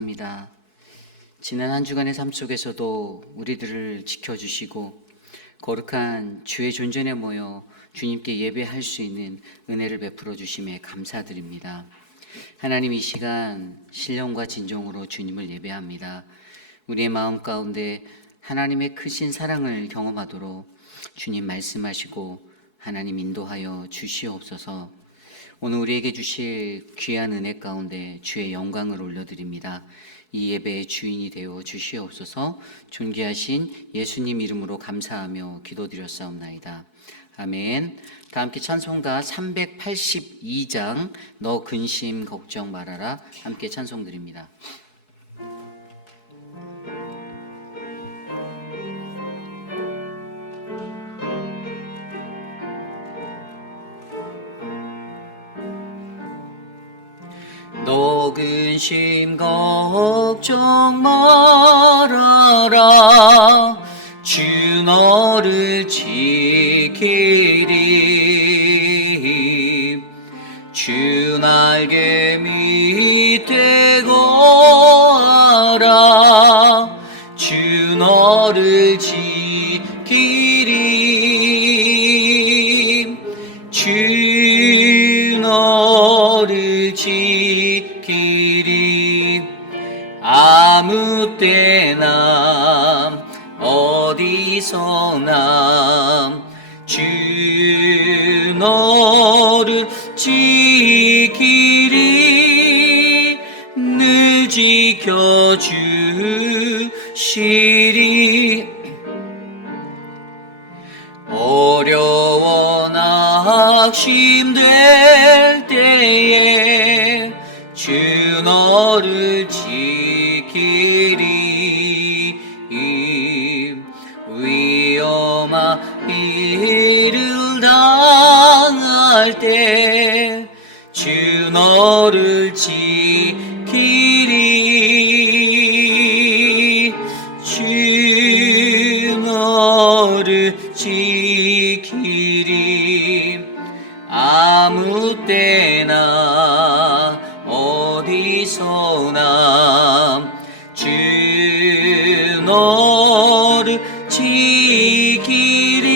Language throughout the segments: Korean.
입니다. 지난 한 주간의 삶 속에서도 우리들을 지켜주시고 거룩한 주의 존전에 모여 주님께 예배할 수 있는 은혜를 베풀어 주심에 감사드립니다. 하나님, 이 시간 신령과 진정으로 주님을 예배합니다. 우리의 마음 가운데 하나님의 크신 사랑을 경험하도록 주님 말씀하시고 하나님 인도하여 주시옵소서. 오늘 우리에게 주실 귀한 은혜 가운데 주의 영광을 올려드립니다. 이 예배의 주인이 되어 주시옵소서. 존귀하신 예수님 이름으로 감사하며 기도드렸사옵나이다. 아멘. 다 함께 찬송가 382장 너 근심 걱정 말아라 함께 찬송드립니다. 너 근심 걱정 말아라 주 너를 지키리 주 날개 밑에 거하라 주 너를 지키리 주 너를 지키리 아무 때나 어디서나 주 너를 지키리 늘 지켜주시리 어려워 낙심될 때에 주 너를 지키리 위험한 일을 당할 때 주 너를 지키리 주 너를 지키리 아무 때나 어디서나 주 너를 지키리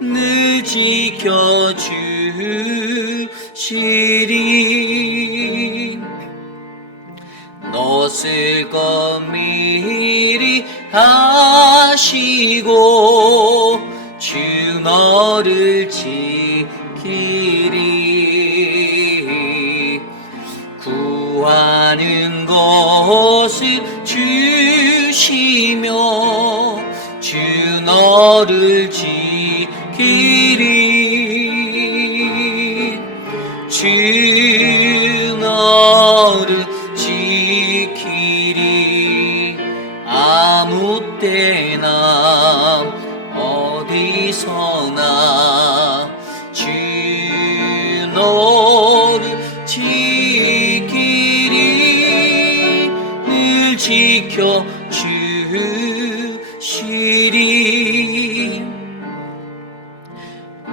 늘 지켜주시리 너 쓸 것 미리 하시고 주 너를 지키리 구하는 것을 주시며 주 너를 지키리 주 너를 지키리 아무 때나 어디서나 주 너를 지키리 늘 지켜주시리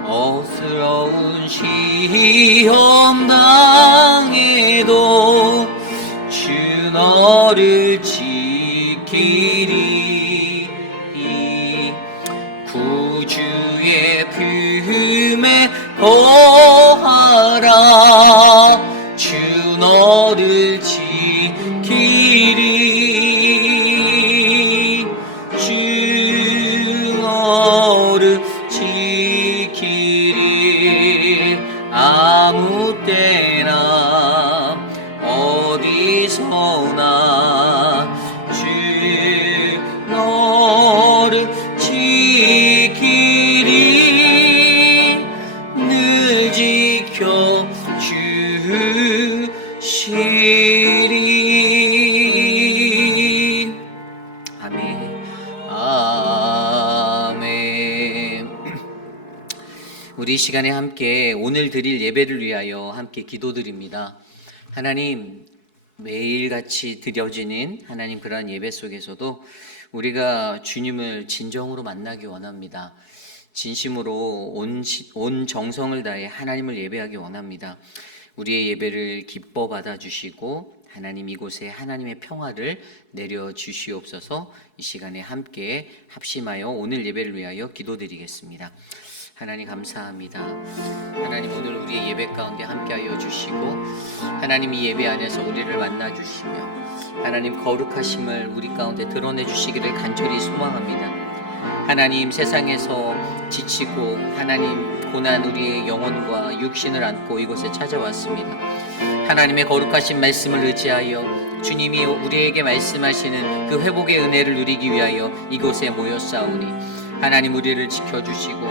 어스러운 시험 당해도 주 너를 지키리 구주의 품에 거하라 주 너를 지키리 주 너를 지키리 아무 때나 어디서나 주 너를 지키리 늘 지켜주시리 아멘 아멘. 우리 이 시간에 함께 오늘 드릴 예배를 위하여 함께 기도드립니다. 하나님, 매일같이 드려지는 하나님 그러한 예배 속에서도 우리가 주님을 진정으로 만나기 원합니다. 진심으로 온 정성을 다해 하나님을 예배하기 원합니다. 우리의 예배를 기뻐 받아주시고 하나님 이곳에 하나님의 평화를 내려 주시옵소서. 이 시간에 함께 합심하여 오늘 예배를 위하여 기도드리겠습니다. 하나님 감사합니다. 하나님 오늘 우리의 예배 가운데 함께하여 주시고 하나님 이 예배 안에서 우리를 만나 주시며 하나님 거룩하심을 우리 가운데 드러내 주시기를 간절히 소망합니다. 하나님 세상에서 지치고 하나님 고난 우리의 영혼과 육신을 안고 이곳에 찾아왔습니다. 하나님의 거룩하신 말씀을 의지하여 주님이 우리에게 말씀하시는 그 회복의 은혜를 누리기 위하여 이곳에 모였사오니 하나님 우리를 지켜주시고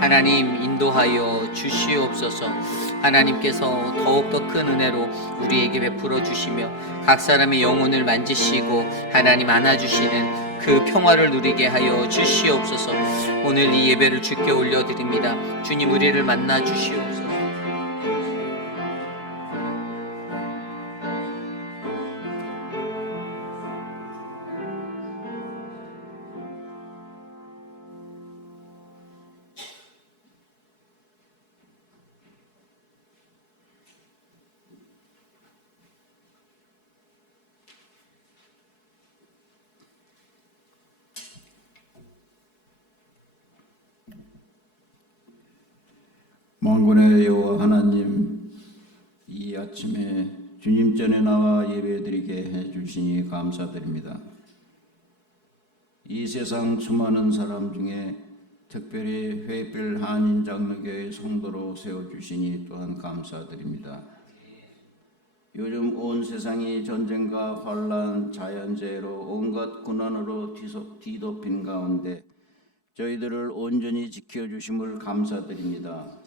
하나님 인도하여 주시옵소서. 하나님께서 더욱더 큰 은혜로 우리에게 베풀어 주시며 각 사람의 영혼을 만지시고 하나님 안아주시는 그 평화를 누리게 하여 주시옵소서. 오늘 이 예배를 주께 올려드립니다. 주님 우리를 만나 주시옵소서. 만군의 여호와 하나님, 이 아침에 주님 전에 나와 예배드리게 해주시니 감사드립니다. 이 세상 수많은 사람 중에 특별히 회필 한인장로교회 성도로 세워주시니 또한 감사드립니다. 요즘 온 세상이 전쟁과 환란, 자연재해로 온갖 고난으로 뒤덮인 가운데 저희들을 온전히 지켜주심을 감사드립니다.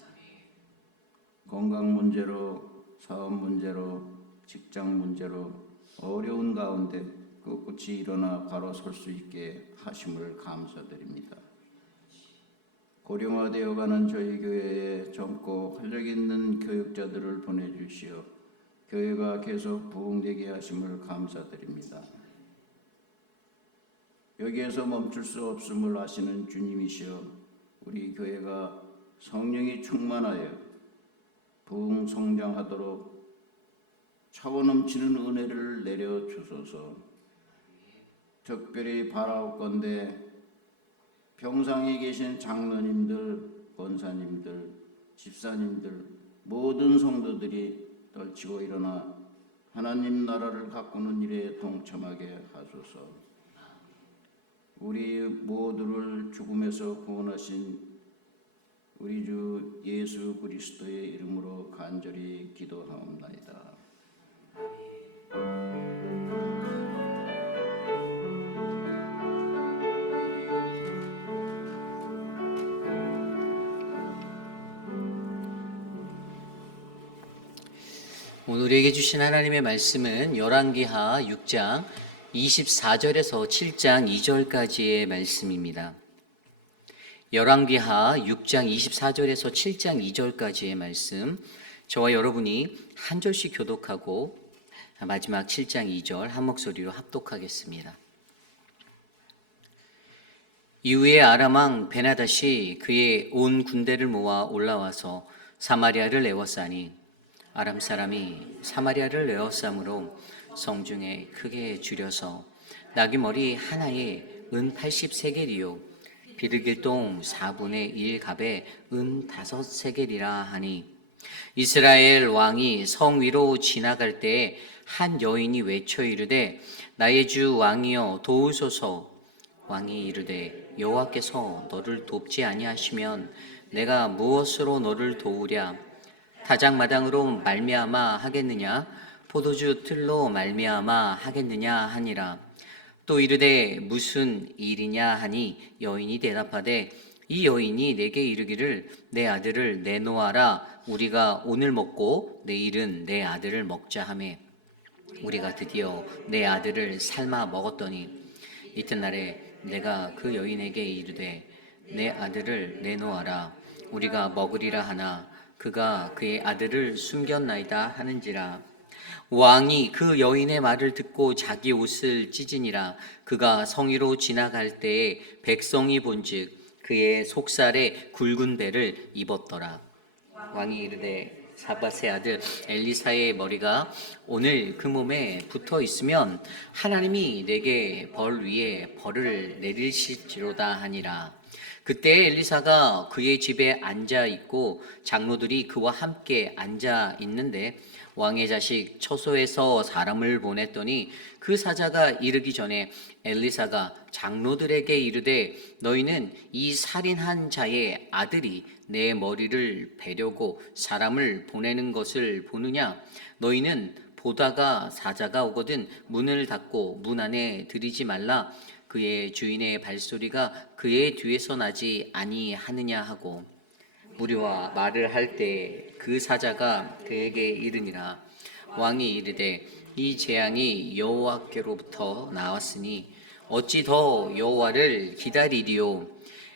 건강 문제로, 사업 문제로, 직장 문제로 어려운 가운데 꿋꿋이 일어나 바로 설 수 있게 하심을 감사드립니다. 고령화되어가는 저희 교회에 젊고 활력 있는 교육자들을 보내주시어 교회가 계속 부흥되게 하심을 감사드립니다. 여기에서 멈출 수 없음을 아시는 주님이시여 우리 교회가 성령이 충만하여 부흥 성장하도록 차고 넘치는 은혜를 내려 주소서. 특별히 바라옵건대 병상에 계신 장로님들, 권사님들, 집사님들 모든 성도들이 떨치고 일어나 하나님 나라를 가꾸는 일에 동참하게 하소서. 우리 모두를 죽음에서 구원하신 우리 주 예수 그리스도의 이름으로 간절히 기도하옵나이다. 오늘 우리에게 주신 하나님의 말씀은 열왕기하 6장 24절에서 7장 2절까지의 말씀입니다. 열왕기하 6장 24절에서 7장 2절까지의 말씀, 저와 여러분이 한 절씩 교독하고 마지막 7장 2절 한 목소리로 합독하겠습니다. 이후에 아람 왕 베나닷이 그의 온 군대를 모아 올라와서 사마리아를 에워싸니 아람 사람이 사마리아를 에워싸므로 성중에 크게 줄여서 나귀머리 하나에 은 80세겔이요 비르길동 4분의 1갑에 은 5세겔이라 하니 이스라엘 왕이 성 위로 지나갈 때에 한 여인이 외쳐 이르되 나의 주 왕이여 도우소서. 왕이 이르되 여호와께서 너를 돕지 아니하시면 내가 무엇으로 너를 도우랴? 타작마당으로 말미암아 하겠느냐? 포도주 틀로 말미암아 하겠느냐 하니라. 또 이르되 무슨 일이냐 하니 여인이 대답하되 이 여인이 내게 이르기를 내 아들을 내놓아라. 우리가 오늘 먹고 내일은 내 아들을 먹자 하매 우리가 드디어 내 아들을 삶아 먹었더니 이튿날에 내가 그 여인에게 이르되 내 아들을 내놓아라. 우리가 먹으리라 하나 그가 그의 아들을 숨겼나이다 하는지라. 왕이 그 여인의 말을 듣고 자기 옷을 찢으니라. 그가 성위로 지나갈 때에 백성이 본즉 그의 속살에 굵은 배를 입었더라. 왕이 이르되 사밧의 아들 엘리사의 머리가 오늘 그 몸에 붙어 있으면 하나님이 내게 벌 위에 벌을 내리실지로다 하니라. 그때 엘리사가 그의 집에 앉아 있고 장로들이 그와 함께 앉아 있는데 왕의 자식 처소에서 사람을 보냈더니 그 사자가 이르기 전에 엘리사가 장로들에게 이르되 너희는 이 살인한 자의 아들이 내 머리를 베려고 사람을 보내는 것을 보느냐? 너희는 보다가 사자가 오거든 문을 닫고 문 안에 들이지 말라. 그의 주인의 발소리가 그의 뒤에서 나지 아니하느냐 하고 무리와 말을 할 때 그 사자가 그에게 이르니라. 왕이 이르되 이 재앙이 여호와께로부터 나왔으니 어찌 더 여호와를 기다리리요.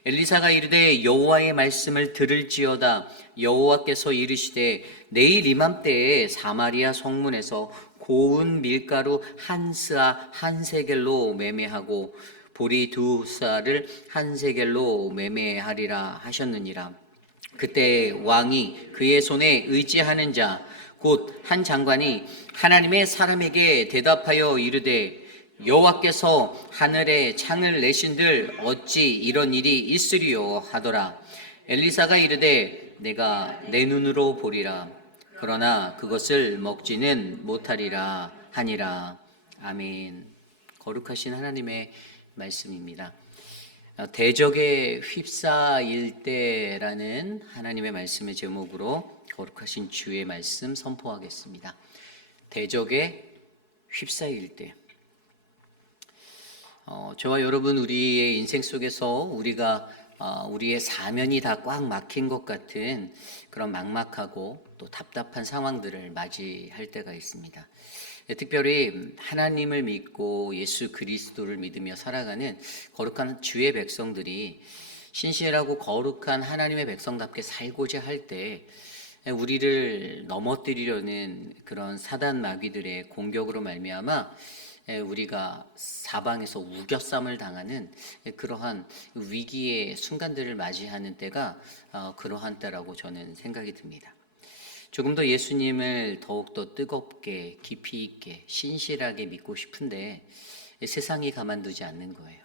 엘리사가 이르되 여호와의 말씀을 들을지어다. 여호와께서 이르시되 내일 이맘때에 사마리아 성문에서 고운 밀가루 한 스아 한 세겔로 매매하고 보리 두 스아를 한 세겔로 매매하리라 하셨느니라. 그때 왕이 그의 손에 의지하는 자 곧 한 장관이 하나님의 사람에게 대답하여 이르되 여호와께서 하늘에 창을 내신들 어찌 이런 일이 있으리요 하더라. 엘리사가 이르되 내가 내 눈으로 보리라. 그러나 그것을 먹지는 못하리라 하니라. 아멘. 거룩하신 하나님의 말씀입니다. 대적에 휩싸일 때라는 하나님의 말씀의 제목으로 거룩하신 주의 말씀 선포하겠습니다. 대적에 휩싸일 때. 저와 여러분 우리의 인생 속에서 우리가 우리의 사면이 다 꽉 막힌 것 같은 그런 막막하고 또 답답한 상황들을 맞이할 때가 있습니다. 특별히 하나님을 믿고 예수 그리스도를 믿으며 살아가는 거룩한 주의 백성들이 신실하고 거룩한 하나님의 백성답게 살고자 할 때 우리를 넘어뜨리려는 그런 사단 마귀들의 공격으로 말미암아 우리가 사방에서 우겨쌈을 당하는 그러한 위기의 순간들을 맞이하는 때가 그러한 때라고 저는 생각이 듭니다. 조금 더 예수님을 더욱더 뜨겁게 깊이 있게 신실하게 믿고 싶은데 세상이 가만두지 않는 거예요.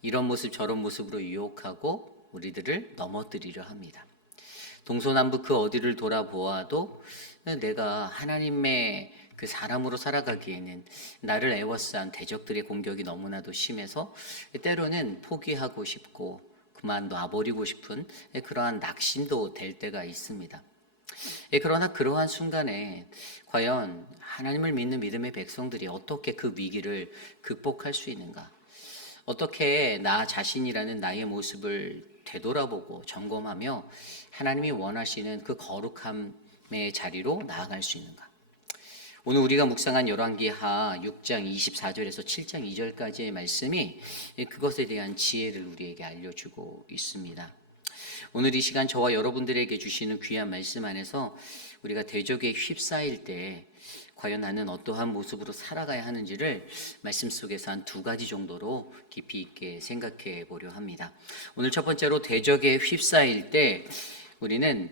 이런 모습 저런 모습으로 유혹하고 우리들을 넘어뜨리려 합니다. 동서남북 그 어디를 돌아보아도 내가 하나님의 그 사람으로 살아가기에는 나를 애워싼 대적들의 공격이 너무나도 심해서 때로는 포기하고 싶고 그만 놔버리고 싶은 그러한 낙심도 될 때가 있습니다. 그러나 그러한 순간에 과연 하나님을 믿는 믿음의 백성들이 어떻게 그 위기를 극복할 수 있는가? 어떻게 나 자신이라는 나의 모습을 되돌아보고 점검하며 하나님이 원하시는 그 거룩함의 자리로 나아갈 수 있는가? 오늘 우리가 묵상한 열왕기하 6장 24절에서 7장 2절까지의 말씀이 그것에 대한 지혜를 우리에게 알려주고 있습니다. 오늘 이 시간 저와 여러분들에게 주시는 귀한 말씀 안에서 우리가 대적에 휩싸일 때 과연 나는 어떠한 모습으로 살아가야 하는지를 말씀 속에서 한 두 가지 정도로 깊이 있게 생각해 보려 합니다. 오늘 첫 번째로 대적에 휩싸일 때 우리는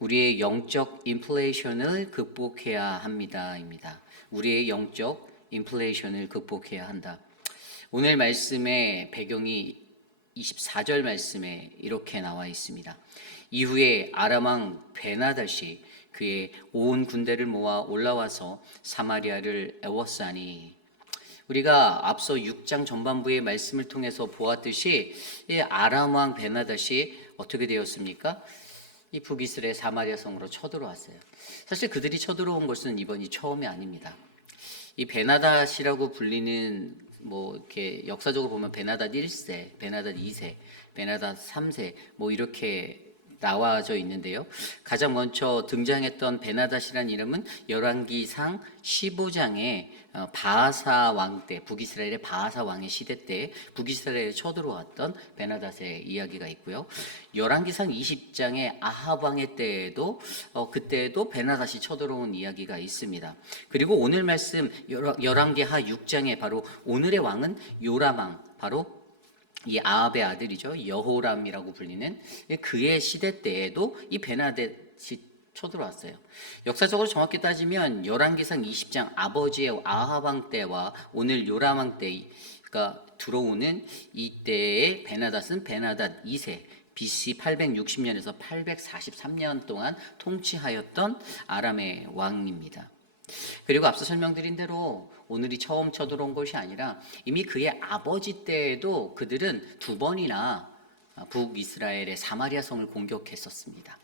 우리의 영적 인플레이션을 극복해야 합니다입니다. 우리의 영적 인플레이션을 극복해야 한다. 오늘 말씀의 배경이 24절 말씀에 이렇게 나와 있습니다. 이후에 아람 왕 베나닷이 그의 온 군대를 모아 올라와서 사마리아를 애워싸니, 우리가 앞서 6장 전반부의 말씀을 통해서 보았듯이 이 아람 왕 베나닷이 어떻게 되었습니까? 이 북이스라엘 사마리아 성으로 쳐들어왔어요. 사실 그들이 쳐들어온 것은 이번이 처음이 아닙니다. 이 베나닷이라고 불리는 이렇게 역사적으로 보면 베나닷 1세, 베나닷 2세, 베나닷 3세 이렇게 나와져 있는데요. 가장 먼저 등장했던 베나닷이라는 이름은 열왕기상 15장에 바하사 왕 때, 북이스라엘의 바하사 왕의 시대 때 북이스라엘에 쳐들어왔던 베나닷의 이야기가 있고요. 열왕기상 20장의 아합 왕의 때에도 그때에도 베나닷이 쳐들어온 이야기가 있습니다. 그리고 오늘 말씀 열왕기하 6장에 바로 오늘의 왕은 요람 왕, 바로 이 아합의 아들이죠. 여호람이라고 불리는 그의 시대 때에도 이 베나닷이 쳐들어왔어요. 역사적으로 정확히 따지면 열왕기상 20장 아버지의 아합 왕 때와 오늘 요람 왕 때가 들어오는 이때의 베나닷은 베나닷 2세 BC 860년에서 843년 동안 통치하였던 아람의 왕입니다. 그리고 앞서 설명드린 대로 오늘이 처음 쳐들어온 것이 아니라 이미 그의 아버지 때에도 그들은 두 번이나 북이스라엘의 사마리아 성을 공격했었습니다.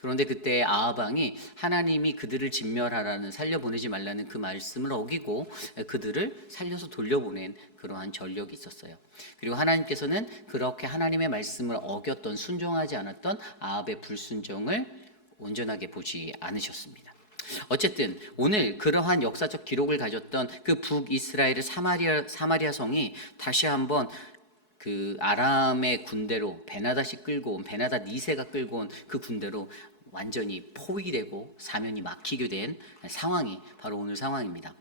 그런데 그때 아합 왕이 하나님이 그들을 진멸하라는, 살려보내지 말라는 그 말씀을 어기고 그들을 살려서 돌려보낸 그러한 전력이 있었어요. 그리고 하나님께서는 그렇게 하나님의 말씀을 어겼던, 순종하지 않았던 아합의 불순종을 온전하게 보지 않으셨습니다. 어쨌든 오늘 그러한 역사적 기록을 가졌던 그 북이스라엘의 사마리아 성이 다시 한번 그 아람의 군대로 베나닷이 끌고 온, 베나닷 2세가 끌고 온 그 군대로 완전히 포위되고 사면이 막히게 된 상황이 바로 오늘 상황입니다.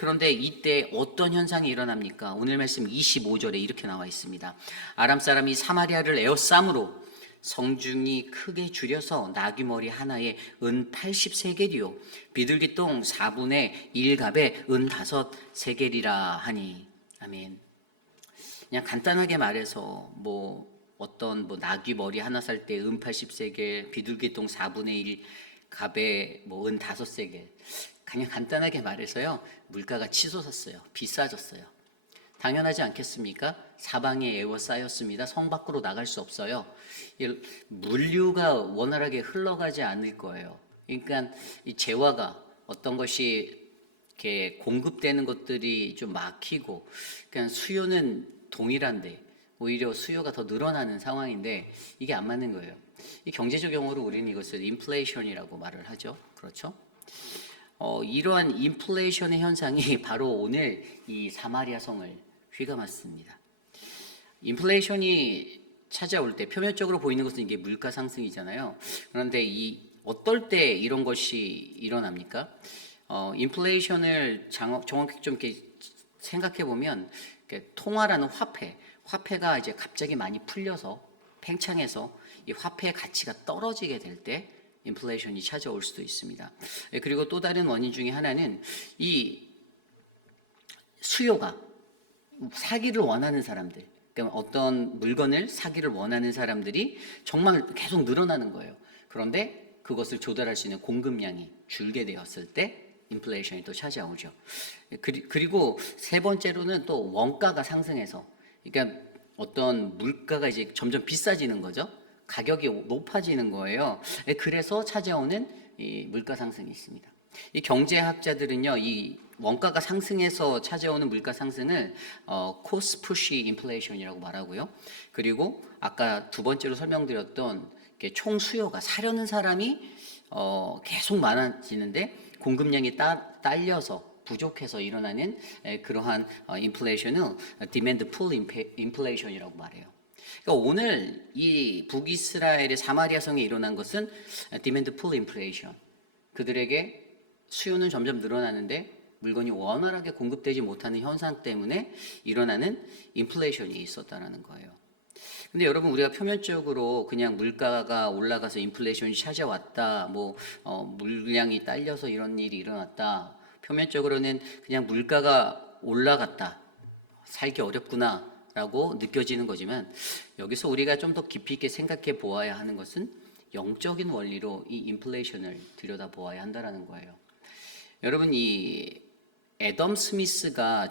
그런데 이때 어떤 현상이 일어납니까? 오늘 말씀 25절에 이렇게 나와 있습니다. 아람 사람이 사마리아를 에워싸므로 성중이 크게 줄여서 나귀머리 하나에 은 80세겔이요 비둘기똥 4분의 1갑에 은 5세겔이라 하니. 아멘. 그냥 간단하게 말해서 어떤 나귀 머리 하나 살 때 은 80세겔, 비둘기똥 4분의 1 갑에 은 5세겔. 그냥 간단하게 말해서요, 물가가 치솟았어요. 비싸졌어요. 당연하지 않겠습니까? 사방에 에워싸였습니다. 성 밖으로 나갈 수 없어요. 물류가 원활하게 흘러가지 않을 거예요. 그러니까 이 재화가 어떤 것이 이렇게 공급되는 것들이 좀 막히고, 그냥 수요는 동일한데 오히려 수요가 더 늘어나는 상황인데 이게 안 맞는 거예요. 이 경제적 용어로 우리는 이것을 인플레이션이라고 말을 하죠. 그렇죠? 이러한 인플레이션의 현상이 바로 오늘 이 사마리아 성을 휘감았습니다. 인플레이션이 찾아올 때 표면적으로 보이는 것은 이게 물가 상승이잖아요. 그런데 어떨 때 이런 것이 일어납니까? 인플레이션을 정확히 좀 이렇게 생각해 보면, 통화라는 화폐가 이제 갑자기 많이 풀려서 팽창해서 이 화폐의 가치가 떨어지게 될 때 인플레이션이 찾아올 수도 있습니다. 그리고 또 다른 원인 중에 하나는 이 수요가, 사기를 원하는 사람들, 그러니까 어떤 물건을 사기를 원하는 사람들이 정말 계속 늘어나는 거예요. 그런데 그것을 조달할 수 있는 공급량이 줄게 되었을 때 인플레이션이 또 찾아오죠. 그리고 세 번째로는 또 원가가 상승해서, 그러니까 어떤 물가가 이제 점점 비싸지는 거죠. 가격이 높아지는 거예요. 그래서 찾아오는 이 물가 상승이 있습니다. 이 경제학자들은요, 이 원가가 상승해서 찾아오는 물가 상승을 cost push inflation이라고 말하고요. 그리고 아까 두 번째로 설명드렸던 총 수요가, 사려는 사람이 계속 많아지는데 공급량이 딸려서 부족해서 일어나는 그러한 인플레이션을 demand pull inflation이라고 말해요. 그러니까 오늘 이 북이스라엘의 사마리아 성에 일어난 것은 demand pull inflation. 그들에게 수요는 점점 늘어나는데 물건이 원활하게 공급되지 못하는 현상 때문에 일어나는 인플레이션이 있었다는 거예요. 근데 여러분, 우리가 표면적으로 그냥 물가가 올라가서 인플레이션이 찾아왔다, 물량이 딸려서 이런 일이 일어났다, 표면적으로는 그냥 물가가 올라갔다, 살기 어렵구나 라고 느껴지는 거지만, 여기서 우리가 좀 더 깊이 있게 생각해 보아야 하는 것은 영적인 원리로 이 인플레이션을 들여다 보아야 한다는 거예요. 여러분, 이 애덤 스미스가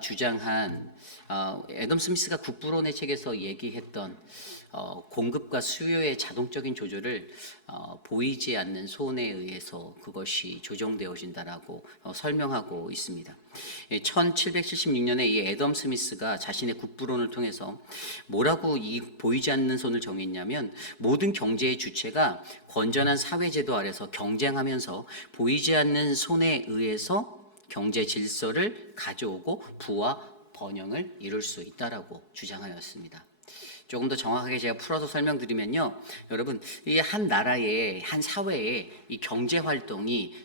국부론의 책에서 얘기했던 공급과 수요의 자동적인 조절을 보이지 않는 손에 의해서 그것이 조정되어진다라고 설명하고 있습니다. 1776년에 이 애덤 스미스가 자신의 국부론을 통해서 뭐라고 이 보이지 않는 손을 정했냐면, 모든 경제의 주체가 건전한 사회제도 아래서 경쟁하면서 보이지 않는 손에 의해서 경제 질서를 가져오고 부와 번영을 이룰 수 있다라고 주장하였습니다. 조금 더 정확하게 제가 풀어서 설명드리면요, 여러분, 이 한 나라의, 한 사회에 이 경제 활동이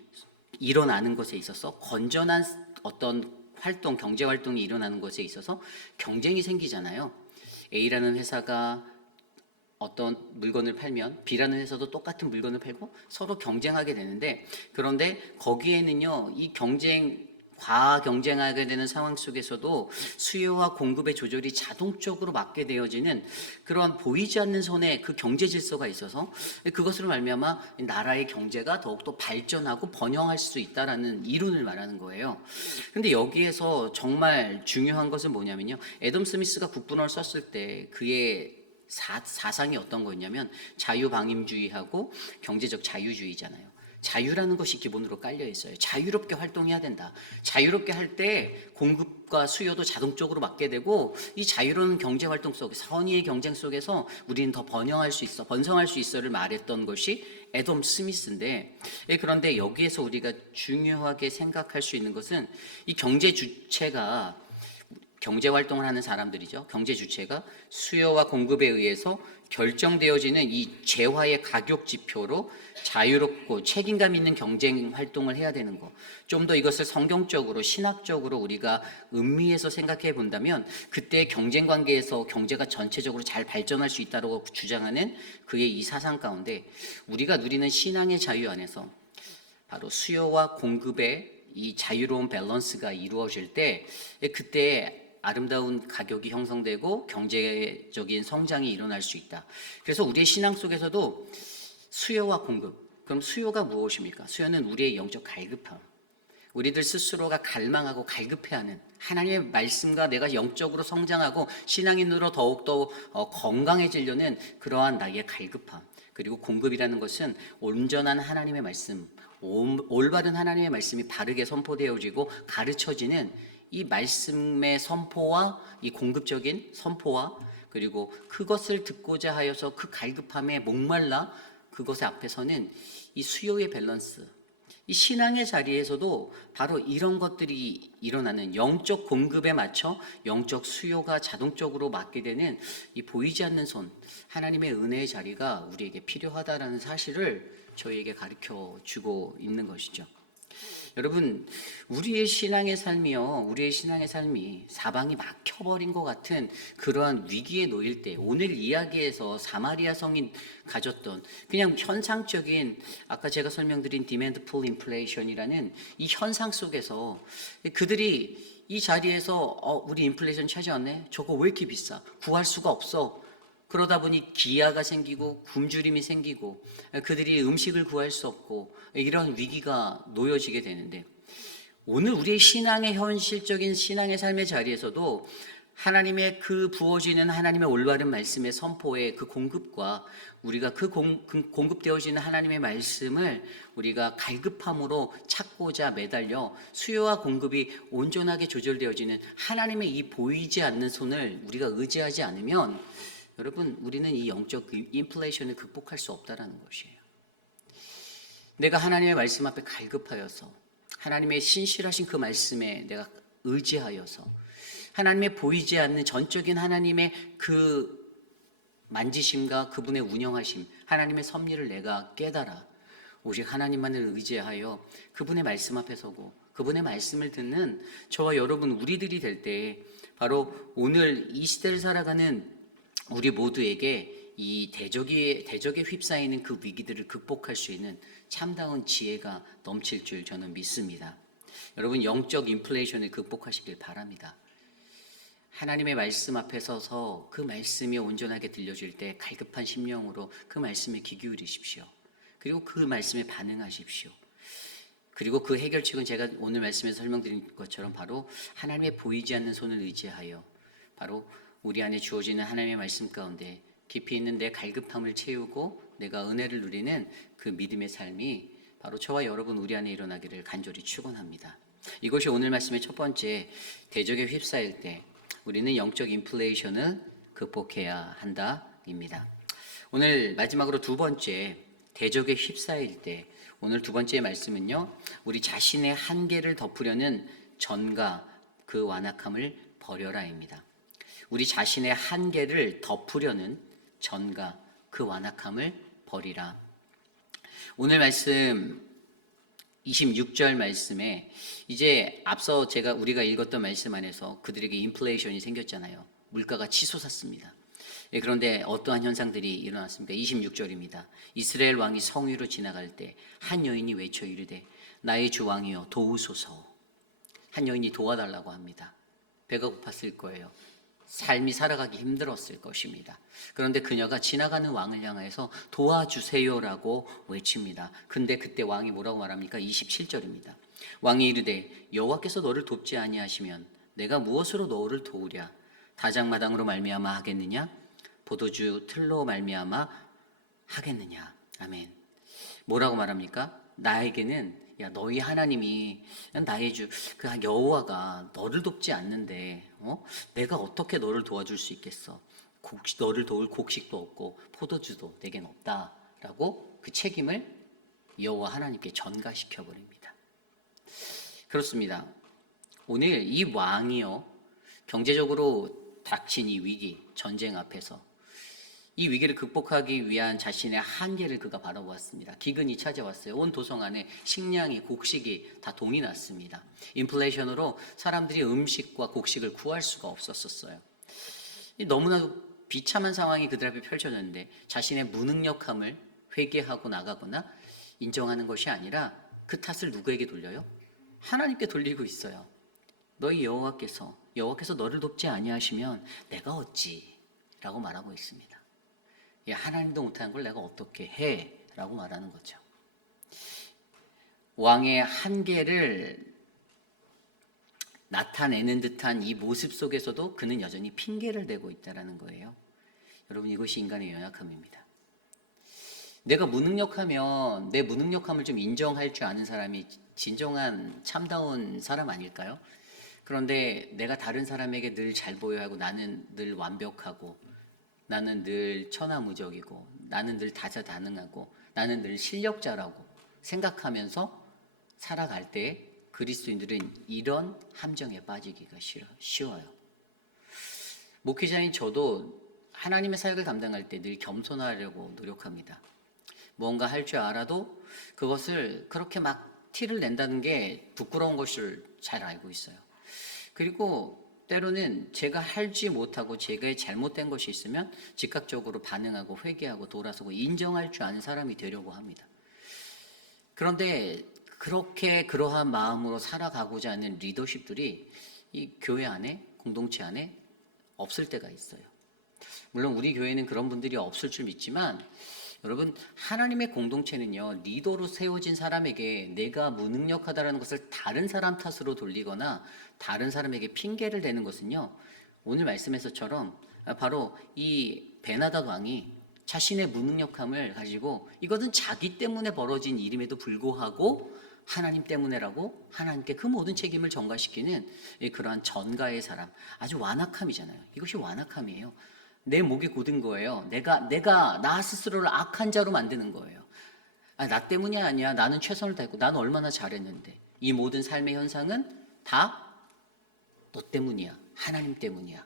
일어나는 것에 있어서, 건전한 어떤 활동, 경제 활동이 일어나는 것에 있어서 경쟁이 생기잖아요. A라는 회사가 어떤 물건을 팔면 B라는 회사도 똑같은 물건을 팔고 서로 경쟁하게 되는데, 그런데 거기에는요, 이 과하 경쟁하게 되는 상황 속에서도 수요와 공급의 조절이 자동적으로 맞게 되어지는 그러한 보이지 않는 손에 그 경제 질서가 있어서 그것으로 말미암아 나라의 경제가 더욱더 발전하고 번영할 수 있다라는 이론을 말하는 거예요. 근데 여기에서 정말 중요한 것은 뭐냐면요, 애덤 스미스가 국분어를 썼을 때 그의 사상이 어떤 거였냐면 자유방임주의하고 경제적 자유주의잖아요. 자유라는 것이 기본으로 깔려 있어요. 자유롭게 활동해야 된다. 자유롭게 할 때 공급과 수요도 자동적으로 맞게 되고, 이 자유로운 경제 활동 속에, 선의의 경쟁 속에서 우리는 더 번영할 수 있어, 번성할 수 있어를 말했던 것이 애덤 스미스인데, 그런데 여기에서 우리가 중요하게 생각할 수 있는 것은 이 경제 주체가, 경제 활동을 하는 사람들이죠. 경제 주체가 수요와 공급에 의해서 결정되어지는 이 재화의 가격 지표로 자유롭고 책임감 있는 경쟁 활동을 해야 되는 거. 좀 더 이것을 성경적으로, 신학적으로 우리가 음미해서 생각해 본다면, 그때 경쟁 관계에서 경제가 전체적으로 잘 발전할 수 있다고 주장하는 그의 이 사상 가운데, 우리가 누리는 신앙의 자유 안에서 바로 수요와 공급의 이 자유로운 밸런스가 이루어질 때, 그때 아름다운 가격이 형성되고 경제적인 성장이 일어날 수 있다. 그래서 우리의 신앙 속에서도 수요와 공급, 그럼 수요가 무엇입니까? 수요는 우리의 영적 갈급함, 우리들 스스로가 갈망하고 갈급해하는 하나님의 말씀과 내가 영적으로 성장하고 신앙인으로 더욱더 건강해지려는 그러한 나의 갈급함. 그리고 공급이라는 것은 온전한 하나님의 말씀, 올바른 하나님의 말씀이 바르게 선포되어지고 가르쳐지는 이 말씀의 선포와 이 공급적인 선포와, 그리고 그것을 듣고자 하여서 그 갈급함에 목말라 그것의 앞에서는 이 수요의 밸런스, 이 신앙의 자리에서도 바로 이런 것들이 일어나는, 영적 공급에 맞춰 영적 수요가 자동적으로 맞게 되는 이 보이지 않는 손, 하나님의 은혜의 자리가 우리에게 필요하다라는 사실을 저희에게 가르쳐 주고 있는 것이죠. 여러분, 우리의 신앙의 삶이 사방이 막혀버린 것 같은 그러한 위기에 놓일 때, 오늘 이야기에서 사마리아 성인 가졌던 그냥 현상적인, 아까 제가 설명드린 디맨드 풀 인플레이션이라는 이 현상 속에서 그들이 이 자리에서 우리 인플레이션 찾아왔네? 저거 왜 이렇게 비싸? 구할 수가 없어. 그러다 보니 기아가 생기고 굶주림이 생기고 그들이 음식을 구할 수 없고 이런 위기가 놓여지게 되는데, 오늘 우리의 신앙의 현실적인 신앙의 삶의 자리에서도 하나님의 그 부어지는 하나님의 올바른 말씀의 선포의 그 공급과 우리가 그 공급되어지는 하나님의 말씀을 우리가 갈급함으로 찾고자 매달려 수요와 공급이 온전하게 조절되어지는 하나님의 이 보이지 않는 손을 우리가 의지하지 않으면, 여러분, 우리는 이 영적 인플레이션을 극복할 수 없다라는 것이에요. 내가 하나님의 말씀 앞에 갈급하여서, 하나님의 신실하신 그 말씀에 내가 의지하여서, 하나님의 보이지 않는 전적인 하나님의 그 만지심과 그분의 운영하심, 하나님의 섭리를 내가 깨달아 오직 하나님만을 의지하여 그분의 말씀 앞에 서고 그분의 말씀을 듣는 저와 여러분, 우리들이 될 때, 바로 오늘 이 시대를 살아가는 우리 모두에게 이 대적에 휩싸이는 그 위기들을 극복할 수 있는 참다운 지혜가 넘칠 줄 저는 믿습니다. 여러분, 영적 인플레이션을 극복하시길 바랍니다. 하나님의 말씀 앞에 서서 그 말씀이 온전하게 들려질 때 갈급한 심령으로 그 말씀에 귀 기울이십시오. 그리고 그 말씀에 반응하십시오. 그리고 그 해결책은 제가 오늘 말씀에서 설명드린 것처럼 바로 하나님의 보이지 않는 손을 의지하여 바로 우리 안에 주어지는 하나님의 말씀 가운데 깊이 있는 내 갈급함을 채우고 내가 은혜를 누리는 그 믿음의 삶이 바로 저와 여러분 우리 안에 일어나기를 간절히 축원합니다. 이것이 오늘 말씀의 첫 번째, 대적에 휩싸일 때 우리는 영적 인플레이션을 극복해야 한다입니다. 오늘 마지막으로 두 번째, 대적에 휩싸일 때, 오늘 두 번째 말씀은요, 우리 자신의 한계를 덮으려는 전과 그 완악함을 버려라입니다. 우리 자신의 한계를 덮으려는 전과 그 완악함을 버리라. 오늘 말씀 26절 말씀에 이제 앞서 우리가 읽었던 말씀 안에서 그들에게 인플레이션이 생겼잖아요. 물가가 치솟았습니다. 예, 그런데 어떠한 현상들이 일어났습니까? 26절입니다. 이스라엘 왕이 성 위로 지나갈 때 한 여인이 외쳐 이르되 나의 주 왕이여 도우소서. 한 여인이 도와달라고 합니다. 배가 고팠을 거예요. 삶이 살아가기 힘들었을 것입니다. 그런데 그녀가 지나가는 왕을 향해서 도와주세요라고 외칩니다. 근데 그때 왕이 뭐라고 말합니까? 27절입니다. 왕이 이르되 여호와께서 너를 돕지 아니하시면 내가 무엇으로 너를 도우랴? 다장마당으로 말미암아 하겠느냐? 포도주 틀로 말미암아 하겠느냐? 아멘. 뭐라고 말합니까? 나에게는 야 너희 하나님이 나의 주 그 여호와가 너를 돕지 않는데 내가 어떻게 너를 도와줄 수 있겠어? 너를 도울 곡식도 없고 포도주도 내겐 없다라고 그 책임을 여호와 하나님께 전가시켜 버립니다. 그렇습니다. 오늘 이 왕이요 경제적으로 닥친 이 위기 전쟁 앞에서 이 위기를 극복하기 위한 자신의 한계를 그가 바라보았습니다. 기근이 찾아왔어요. 온 도성 안에 식량이 곡식이 다 동이 났습니다. 인플레이션으로 사람들이 음식과 곡식을 구할 수가 없었어요. 너무나도 비참한 상황이 그들 앞에 펼쳐졌는데 자신의 무능력함을 회개하고 나가거나 인정하는 것이 아니라 그 탓을 누구에게 돌려요? 하나님께 돌리고 있어요. 너희 여호와께서 너를 돕지 아니하시면 내가 어찌? 라고 말하고 있습니다. 하나님도 못하는 걸 내가 어떻게 해? 라고 말하는 거죠. 왕의 한계를 나타내는 듯한 이 모습 속에서도 그는 여전히 핑계를 대고 있다는 거예요. 여러분 이것이 인간의 연약함입니다. 내가 무능력하면 내 무능력함을 좀 인정할 줄 아는 사람이 진정한 참다운 사람 아닐까요? 그런데 내가 다른 사람에게 늘 잘 보여야 하고 나는 늘 완벽하고 나는 늘 천하무적이고 나는 늘 다재다능하고 나는 늘 실력자라고 생각하면서 살아갈 때 그리스도인들은 이런 함정에 빠지기가 쉬워요. 목회자인 저도 하나님의 사역을 감당할 때 늘 겸손하려고 노력합니다. 뭔가 할 줄 알아도 그것을 그렇게 막 티를 낸다는 게 부끄러운 것을 잘 알고 있어요. 그리고 때로는 제가 하지 못하고 제가 잘못된 것이 있으면 즉각적으로 반응하고 회개하고 돌아서고 인정할 줄 아는 사람이 되려고 합니다. 그런데 그렇게 그러한 마음으로 살아가고자 하는 리더십들이 이 교회 안에 공동체 안에 없을 때가 있어요. 물론 우리 교회는 그런 분들이 없을 줄 믿지만 여러분 하나님의 공동체는요 리더로 세워진 사람에게 내가 무능력하다라는 것을 다른 사람 탓으로 돌리거나 다른 사람에게 핑계를 대는 것은요 오늘 말씀에서처럼 바로 이 베나닷 왕이 자신의 무능력함을 가지고 이것은 자기 때문에 벌어진 일임에도 불구하고 하나님 때문에라고 하나님께 그 모든 책임을 전가시키는 그러한 전가의 사람 아주 완악함이잖아요. 이것이 완악함이에요. 내 목이 곧은 거예요. 내가 나 스스로를 악한 자로 만드는 거예요. 나 때문이 아니야. 나는 최선을 다했고 나는 얼마나 잘했는데 이 모든 삶의 현상은 다 너 때문이야. 하나님 때문이야.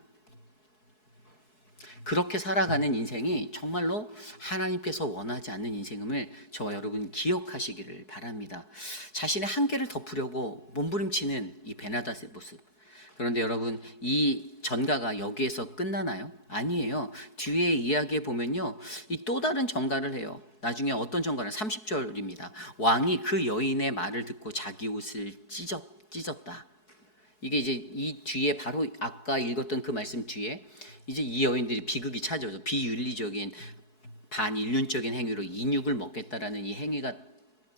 그렇게 살아가는 인생이 정말로 하나님께서 원하지 않는 인생임을 저와 여러분 기억하시기를 바랍니다. 자신의 한계를 덮으려고 몸부림치는 이 베나닷의 모습. 그런데 여러분 이 전가가 여기에서 끝나나요? 아니에요. 뒤에 이야기에 보면요. 이 또 다른 전가를 해요. 나중에 어떤 전가를 30절입니다. 왕이 그 여인의 말을 듣고 자기 옷을 찢었다. 이게 이제 이 뒤에 바로 아까 읽었던 그 말씀 뒤에 이제 이 여인들이 비극이 찾아오죠. 비윤리적인 반인륜적인 행위로 인육을 먹겠다라는 이 행위가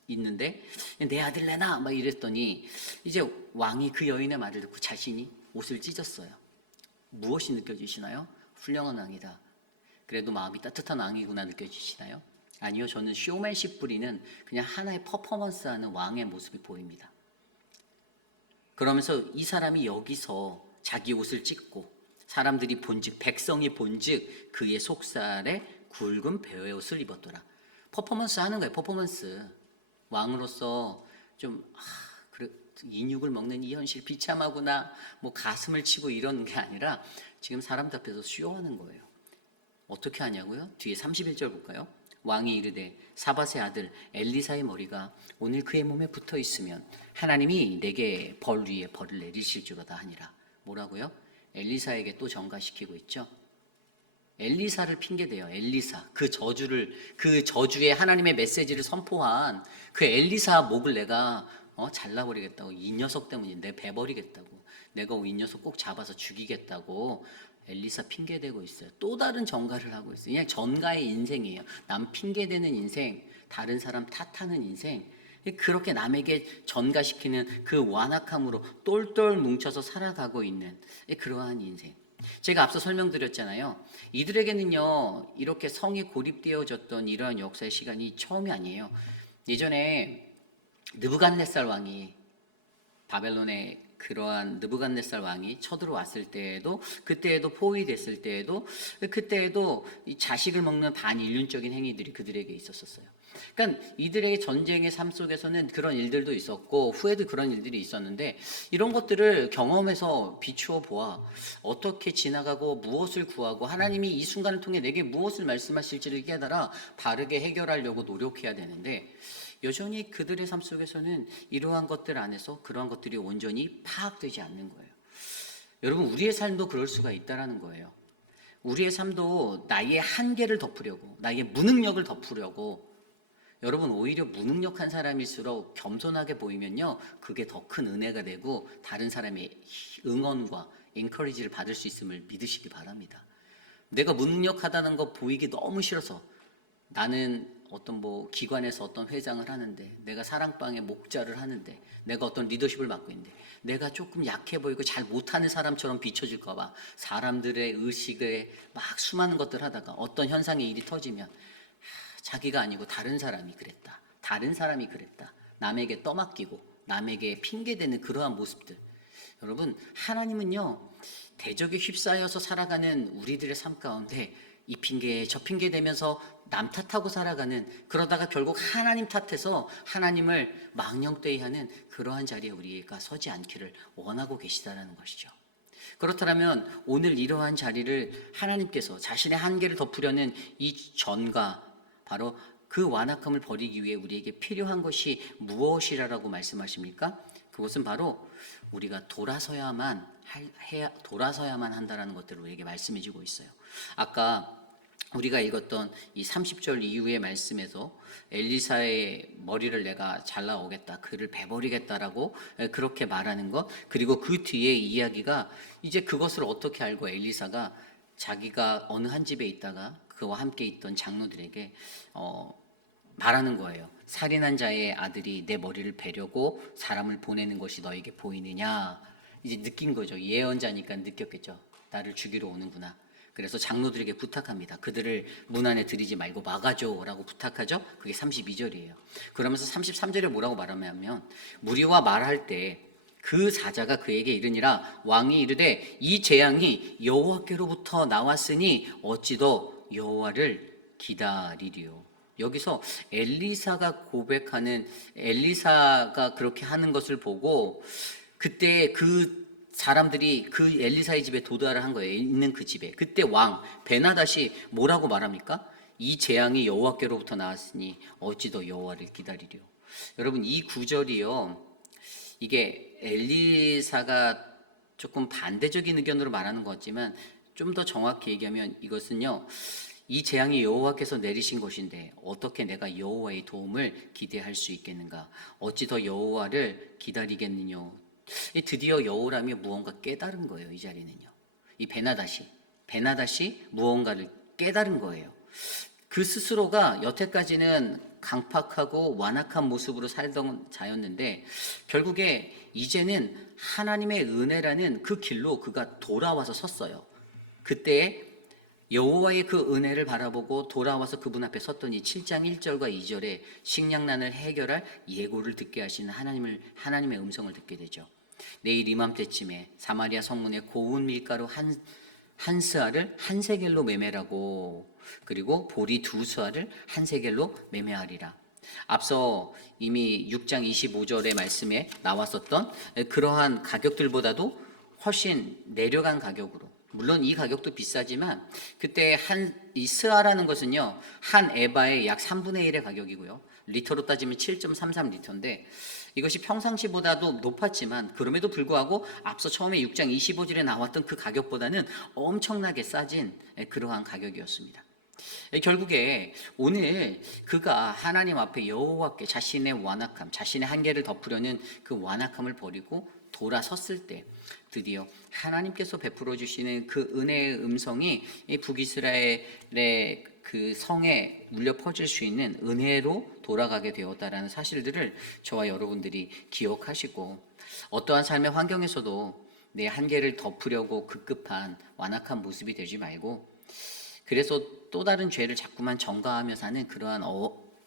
있는데 내 아들 내놔 막 이랬더니 이제 왕이 그 여인의 말을 듣고 자신이 옷을 찢었어요. 무엇이 느껴지시나요? 훌륭한 왕이다. 그래도 마음이 따뜻한 왕이구나 느껴지시나요? 아니요. 저는 쇼맨십 부리는 그냥 하나의 퍼포먼스하는 왕의 모습이 보입니다. 그러면서 이 사람이 여기서 자기 옷을 찢고 사람들이 본즉 백성이 본즉 그의 속살에 굵은 베옷을 입었더라. 퍼포먼스 하는 거예요. 퍼포먼스. 왕으로서 좀 그래 인육을 먹는 이 현실 비참하구나. 뭐 가슴을 치고 이러는 게 아니라 지금 사람들 앞에서 쇼하는 거예요. 어떻게 하냐고요? 뒤에 31절 볼까요? 왕이 이르되 사밧의 아들 엘리사의 머리가 오늘 그의 몸에 붙어 있으면 하나님이 내게 벌 위에 벌을 내리실 줄로다 하니라. 뭐라고요? 엘리사에게 또 전가시키고 있죠. 엘리사를 핑계대요. 엘리사. 그 저주의 하나님의 메시지를 선포한 그 엘리사 목을 내가 잘라버리겠다고. 이 녀석 때문에 내 베버리겠다고. 내가 이 녀석 꼭 잡아서 죽이겠다고 엘리사 핑계대고 있어요. 또 다른 전가를 하고 있어요. 그냥 전가의 인생이에요. 남 핑계대는 인생, 다른 사람 탓하는 인생. 그렇게 남에게 전가시키는 그 완악함으로 똘똘 뭉쳐서 살아가고 있는 그러한 인생. 제가 앞서 설명드렸잖아요. 이들에게는요, 이렇게 성이 고립되어졌던 이러한 역사의 시간이 처음이 아니에요. 예전에 느부갓네살 왕이, 바벨론의 그러한 느부갓네살 왕이 쳐들어왔을 때에도, 그때에도 포위됐을 때에도, 그때에도 이 자식을 먹는 반인륜적인 행위들이 그들에게 있었어요. 그러니까 이들의 전쟁의 삶 속에서는 그런 일들도 있었고 후에도 그런 일들이 있었는데, 이런 것들을 경험해서 비추어 보아 어떻게 지나가고 무엇을 구하고 하나님이 이 순간을 통해 내게 무엇을 말씀하실지를 깨달아 바르게 해결하려고 노력해야 되는데, 여전히 그들의 삶 속에서는 이러한 것들 안에서 그러한 것들이 온전히 파악되지 않는 거예요. 여러분, 우리의 삶도 그럴 수가 있다라는 거예요. 우리의 삶도 나의 한계를 덮으려고, 나의 무능력을 덮으려고, 여러분, 오히려 무능력한 사람일수록 겸손하게 보이면요, 그게 더 큰 은혜가 되고 다른 사람의 응원과 엔커리지를 받을 수 있음을 믿으시기 바랍니다. 내가 무능력하다는 거 보이기 너무 싫어서, 나는 어떤 기관에서 어떤 회장을 하는데, 내가 사랑방의 목자를 하는데, 내가 어떤 리더십을 맡고 있는데, 내가 조금 약해 보이고 잘 못하는 사람처럼 비춰질까 봐 사람들의 의식에 막 수많은 것들 하다가 어떤 현상의 일이 터지면 자기가 아니고 다른 사람이 그랬다, 다른 사람이 그랬다, 남에게 떠맡기고 남에게 핑계대는 그러한 모습들. 여러분, 하나님은요, 대적에 휩싸여서 살아가는 우리들의 삶 가운데 이 핑계 저 핑계 대면서 남 탓하고 살아가는, 그러다가 결국 하나님 탓해서 하나님을 망령되이하는 그러한 자리에 우리가 서지 않기를 원하고 계시다라는 것이죠. 그렇다면 오늘 이러한 자리를 하나님께서 자신의 한계를 덮으려는 이 전과, 바로 그 완악함을 버리기 위해 우리에게 필요한 것이 무엇이라고 말씀하십니까? 그것은 바로 우리가 돌아서야만 한다라는 것들을 우리에게 말씀해 주고 있어요. 아까 우리가 읽었던 이 30절 이후의 말씀에서 엘리사의 머리를 내가 잘라오겠다, 그를 베버리겠다라고 그렇게 말하는 것, 그리고 그 뒤에 이야기가 이제 그것을 어떻게 알고 엘리사가 자기가 어느 한 집에 있다가 그와 함께 있던 장로들에게 말하는 거예요. 살인한 자의 아들이 내 머리를 베려고 사람을 보내는 것이 너에게 보이느냐. 이제 느낀 거죠. 예언자니까 느꼈겠죠. 나를 죽이러 오는구나. 그래서 장로들에게 부탁합니다. 그들을 문 안에 들이지 말고 막아줘라고 부탁하죠. 그게 32절이에요. 그러면서 33절에 뭐라고 말하냐면, 무리와 말할 때 그 사자가 그에게 이르니라, 왕이 이르되 이 재앙이 여호와께로부터 나왔으니 어찌 더 여호와를 기다리리요. 여기서 엘리사가 그렇게 하는 것을 보고, 그때 그 사람들이 그 엘리사의 집에 도달을 한 거예요. 있는 그 집에. 그때 왕 베나닷이 뭐라고 말합니까? 이 재앙이 여호와께로부터 나왔으니 어찌 더 여호와를 기다리려. 여러분, 이 구절이요, 이게 엘리사가 조금 반대적인 의견으로 말하는 것 같지만 좀 더 정확히 얘기하면 이것은요, 이 재앙이 여호와께서 내리신 것인데 어떻게 내가 여호와의 도움을 기대할 수 있겠는가? 어찌 더 여호와를 기다리겠느냐? 드디어 여호람이 무언가 깨달은 거예요. 이 자리는요, 이 베나닷이 무언가를 깨달은 거예요. 그 스스로가 여태까지는 강팍하고 완악한 모습으로 살던 자였는데, 결국에 이제는 하나님의 은혜라는 그 길로 그가 돌아와서 섰어요. 그때 여호와의 그 은혜를 바라보고 돌아와서 그분 앞에 섰더니 7장 1절과 2절에 식량난을 해결할 예고를 듣게 하시는 하나님의 음성을 듣게 되죠. 내일 이맘때쯤에 사마리아 성문에 고운 밀가루 한 스아를 한 세겔로 매매라고, 그리고 보리 2스아를 한 세겔로 매매하리라. 앞서 이미 6장 25절의 말씀에 나왔었던 그러한 가격들보다도 훨씬 내려간 가격으로, 물론 이 가격도 비싸지만 그때 이 스아라는 것은요, 한 에바의 약 3분의 1의 가격이고요, 리터로 따지면 7.33리터인데 이것이 평상시보다도 높았지만 그럼에도 불구하고 앞서 처음에 6장 25절에 나왔던 그 가격보다는 엄청나게 싸진 그러한 가격이었습니다. 결국에 오늘 그가 하나님 앞에 여호와께 자신의 완악함, 자신의 한계를 덮으려는 그 완악함을 버리고 돌아섰을 때 드디어 하나님께서 베풀어 주시는 그 은혜의 음성이 이 북이스라엘의 그 성에 울려 퍼질 수 있는 은혜로 돌아가게 되었다라는 사실들을 저와 여러분들이 기억하시고 어떠한 삶의 환경에서도 내 한계를 덮으려고 급급한 완악한 모습이 되지 말고 그래서 또 다른 죄를 자꾸만 전가하며 사는 그러한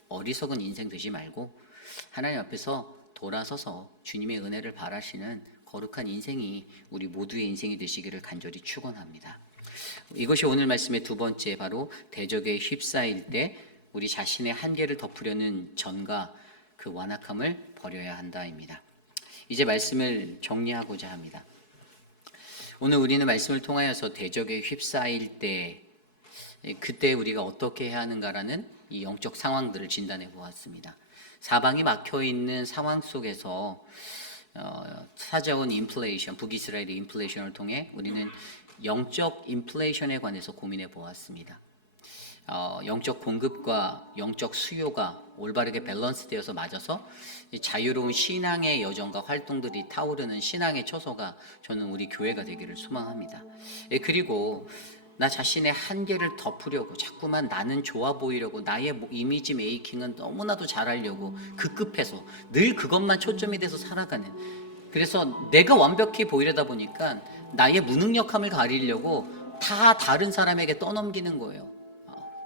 어리석은 인생 되지 말고 하나님 앞에서 돌아서서 주님의 은혜를 바라시는 거룩한 인생이 우리 모두의 인생이 되시기를 간절히 축원합니다. 이것이 오늘 말씀의 두 번째 바로 대적에 휩싸일 때 우리 자신의 한계를 덮으려는 전과 그 완악함을 버려야 한다입니다. 이제 말씀을 정리하고자 합니다. 오늘 우리는 말씀을 통하여서 대적에 휩싸일 때 그때 우리가 어떻게 해야 하는가라는 이 영적 상황들을 진단해 보았습니다. 사방이 막혀 있는 상황 속에서 찾아온 인플레이션, 북이스라엘의 인플레이션을 통해 우리는 영적 인플레이션에 관해서 고민해 보았습니다. 영적 공급과 영적 수요가 올바르게 밸런스되어서 맞아서 자유로운 신앙의 여정과 활동들이 타오르는 신앙의 처소가 저는 우리 교회가 되기를 소망합니다. 그리고 나 자신의 한계를 덮으려고 자꾸만 나는 좋아 보이려고 나의 이미지 메이킹은 너무나도 잘하려고 급급해서 늘 그것만 초점이 돼서 살아가는, 그래서 내가 완벽히 보이려다 보니까 나의 무능력함을 가리려고 다 다른 사람에게 떠넘기는 거예요.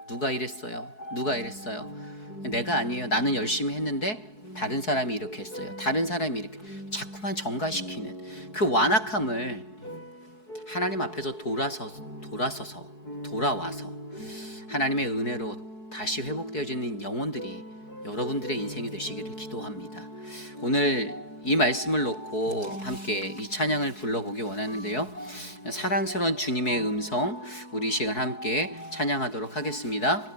누가 이랬어요? 누가 이랬어요? 내가 아니에요. 나는 열심히 했는데 다른 사람이 이렇게 했어요. 다른 사람이 이렇게 자꾸만 전가시키는 그 완악함을 하나님 앞에서 돌아와서 하나님의 은혜로 다시 회복되어지는 영혼들이 여러분들의 인생이 되시기를 기도합니다. 오늘 이 말씀을 놓고 함께 이 찬양을 불러보기 원하는데요. 사랑스러운 주님의 음성, 우리 이 시간 함께 찬양하도록 하겠습니다.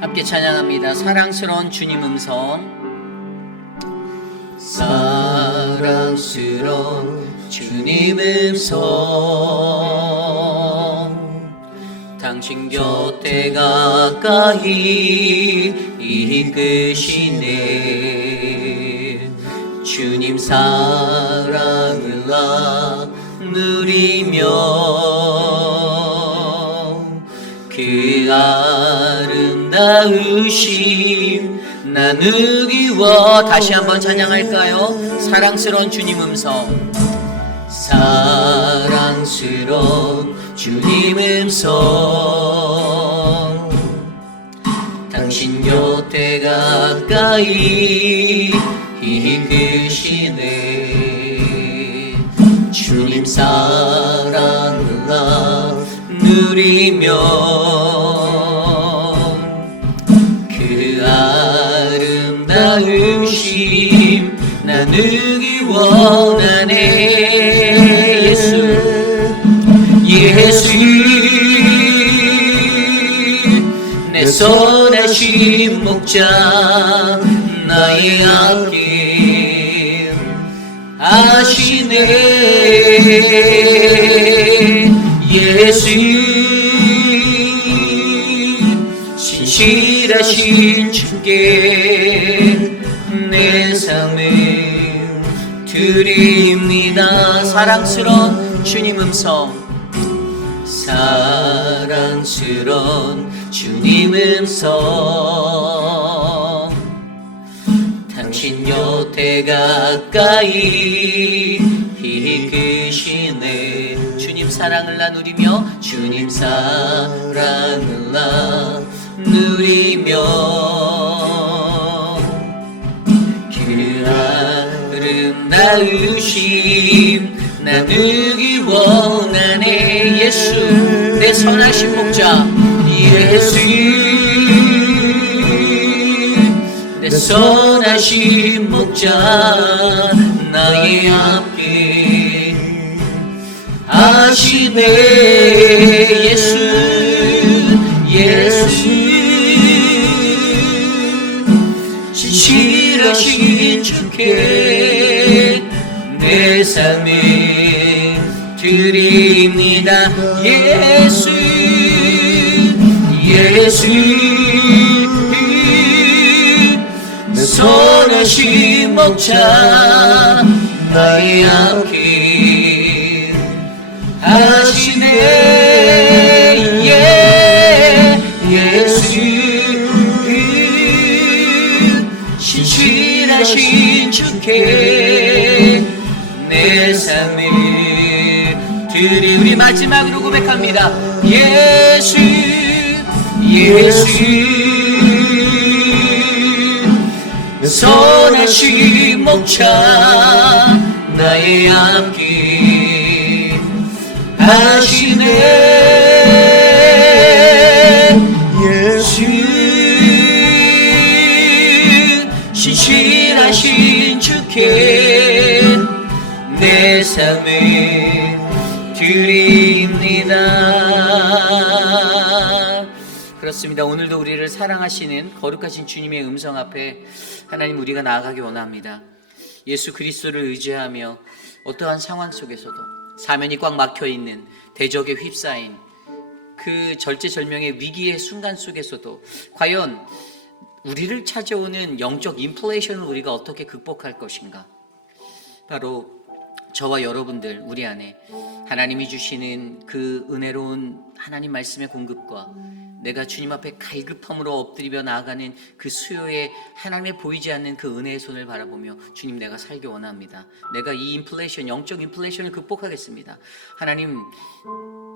함께 찬양합니다. 사랑스러운 주님 음성. 사랑스러운 주님 음성, 당신 곁에 가까이 이끄시네. 주님 사랑을 누리며 그 아름다우심 나누기와 다시 한번 찬양할까요? 사랑스러운 주님 음성. 사랑스러운 주님 음성, 당신 곁에 가까이 이끄시네. 주님 사랑을 누리며 그 아름다우심 나누기 원하네. 예수 내 선하신 목자 나의 앞길 아시네. 예수 신실하신 주께 내 삶을 드립니다. 사랑스러운 주님 음성. 사랑스러운 주님 음성, 당신 곁에 가까이 이끄시네. 주님 사랑을 나누리며 주님 사랑을 나누리며 그 아름다우심 나누기 원하네. 예수 내 선하신 목자 예수 내 선하신 목자 나의 앞길 하시네 예수 진실하신 주께 내 삶을 드립니다 예수 선하신 목자 나의 앞길 하시네 예수 신실하신 주께 내 삶을 드리 우리 마지막으로 고백합니다 예수 선하신 목자 나의 앞길 하시네 예수 신실하신 주께 내 삶을 드립니다. 그렇습니다. 오늘도 우리를 사랑하시는 거룩하신 주님의 음성 앞에 하나님 우리가 나아가기 원합니다. 예수 그리스도를 의지하며 어떠한 상황 속에서도 사면이 꽉 막혀있는 대적에 휩싸인 그 절제절명의 위기의 순간 속에서도 과연 우리를 찾아오는 영적 인플레이션을 우리가 어떻게 극복할 것인가? 바로 저와 여러분들 우리 안에 하나님이 주시는 그 은혜로운 하나님 말씀의 공급과 내가 주님 앞에 갈급함으로 엎드리며 나아가는 그 수요에 하나님의 보이지 않는 그 은혜의 손을 바라보며 주님 내가 살기 원합니다. 내가 이 인플레이션, 영적 인플레이션을 극복하겠습니다. 하나님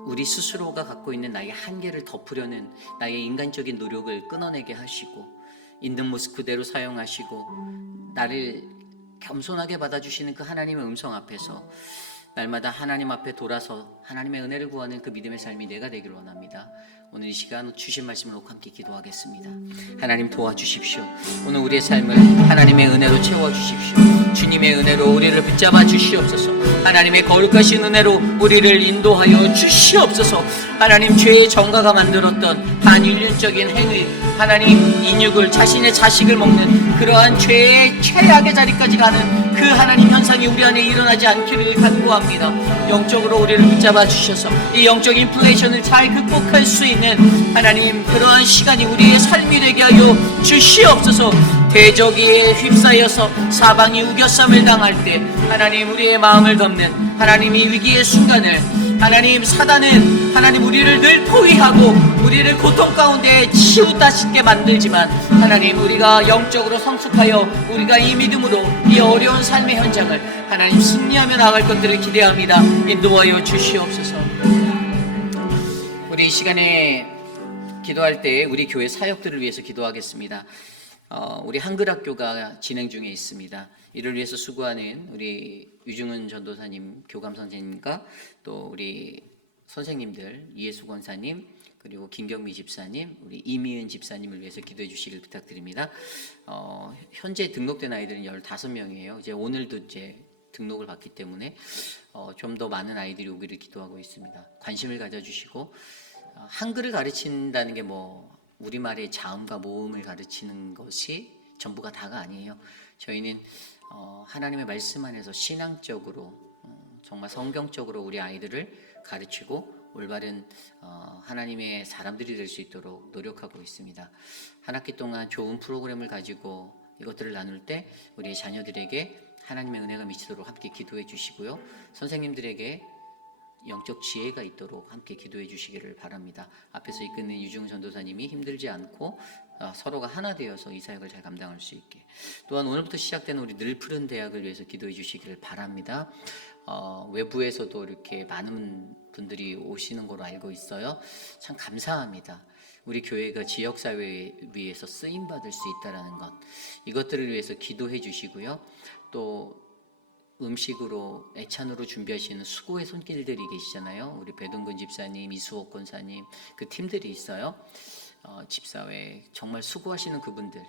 우리 스스로가 갖고 있는 나의 한계를 덮으려는 나의 인간적인 노력을 끊어내게 하시고 있는 모습 그대로 사용하시고 나를 겸손하게 받아주시는 그 하나님의 음성 앞에서 날마다 하나님 앞에 돌아서 하나님의 은혜를 구하는 그 믿음의 삶이 내가 되기를 원합니다. 오늘 이 시간 주신 말씀으로 함께 기도하겠습니다. 하나님 도와주십시오. 오늘 우리의 삶을 하나님의 은혜로 채워주십시오. 주님의 은혜로 우리를 붙잡아 주시옵소서. 하나님의 거룩하신 은혜로 우리를 인도하여 주시옵소서. 하나님 죄의 정가가 만들었던 반인륜적인 행위, 하나님 인육을 자신의 자식을 먹는 그러한 죄의 최악의 자리까지 가는 그 하나님 현상이 우리 안에 일어나지 않기를 간구합니다. 영적으로 우리를 붙잡아 주셔서 이 영적 인플레이션을 잘 극복할 수 있는 하나님 그러한 시간이 우리의 삶이 되게 하여 주시옵소서. 대적에 휩싸여서 사방이 우겨쌈을 당할 때 하나님 우리의 마음을 덮는 하나님이 위기의 순간을 하나님 사단은 하나님 우리를 늘 포위하고 우리를 고통 가운데 치우다 싶게 만들지만 하나님 우리가 영적으로 성숙하여 우리가 이 믿음으로 이 어려운 삶의 현장을 하나님 승리하며 나아갈 것들을 기대합니다. 인도하여 주시옵소서. 우리 이 시간에 기도할 때 우리 교회 사역들을 위해서 기도하겠습니다. 우리 한글학교가 진행 중에 있습니다. 이를 위해서 수고하는 우리 유중은 전도사님, 교감 선생님과 또 우리 선생님들 이예수 권사님 그리고 김경미 집사님, 우리 이미은 집사님을 위해서 기도해 주시길 부탁드립니다. 현재 등록된 아이들은 15명이에요. 이제 오늘도 이제 등록을 받기 때문에 좀 더 많은 아이들이 오기를 기도하고 있습니다. 관심을 가져주시고 한글을 가르친다는 게 우리말의 자음과 모음을 가르치는 것이 전부가 다가 아니에요. 저희는 하나님의 말씀 안에서 신앙적으로 정말 성경적으로 우리 아이들을 가르치고 올바른 하나님의 사람들이 될 수 있도록 노력하고 있습니다. 한 학기 동안 좋은 프로그램을 가지고 이것들을 나눌 때 우리 자녀들에게 하나님의 은혜가 미치도록 함께 기도해 주시고요. 선생님들에게 영적 지혜가 있도록 함께 기도해 주시기를 바랍니다. 앞에서 이끄는 유중 전도사님이 힘들지 않고 서로가 하나 되어서 이 사역을 잘 감당할 수 있게, 또한 오늘부터 시작되는 우리 늘 푸른 대학을 위해서 기도해 주시기를 바랍니다. 외부에서도 이렇게 많은 분들이 오시는 걸로 알고 있어요. 참 감사합니다. 우리 교회가 지역사회에 위해서 쓰임받을 수 있다는 것, 이것들을 위해서 기도해 주시고요. 또 음식으로 애찬으로 준비하시는 수고의 손길들이 계시잖아요. 우리 배동근 집사님, 이수옥 권사님 그 팀들이 있어요. 집사회 정말 수고하시는 그분들,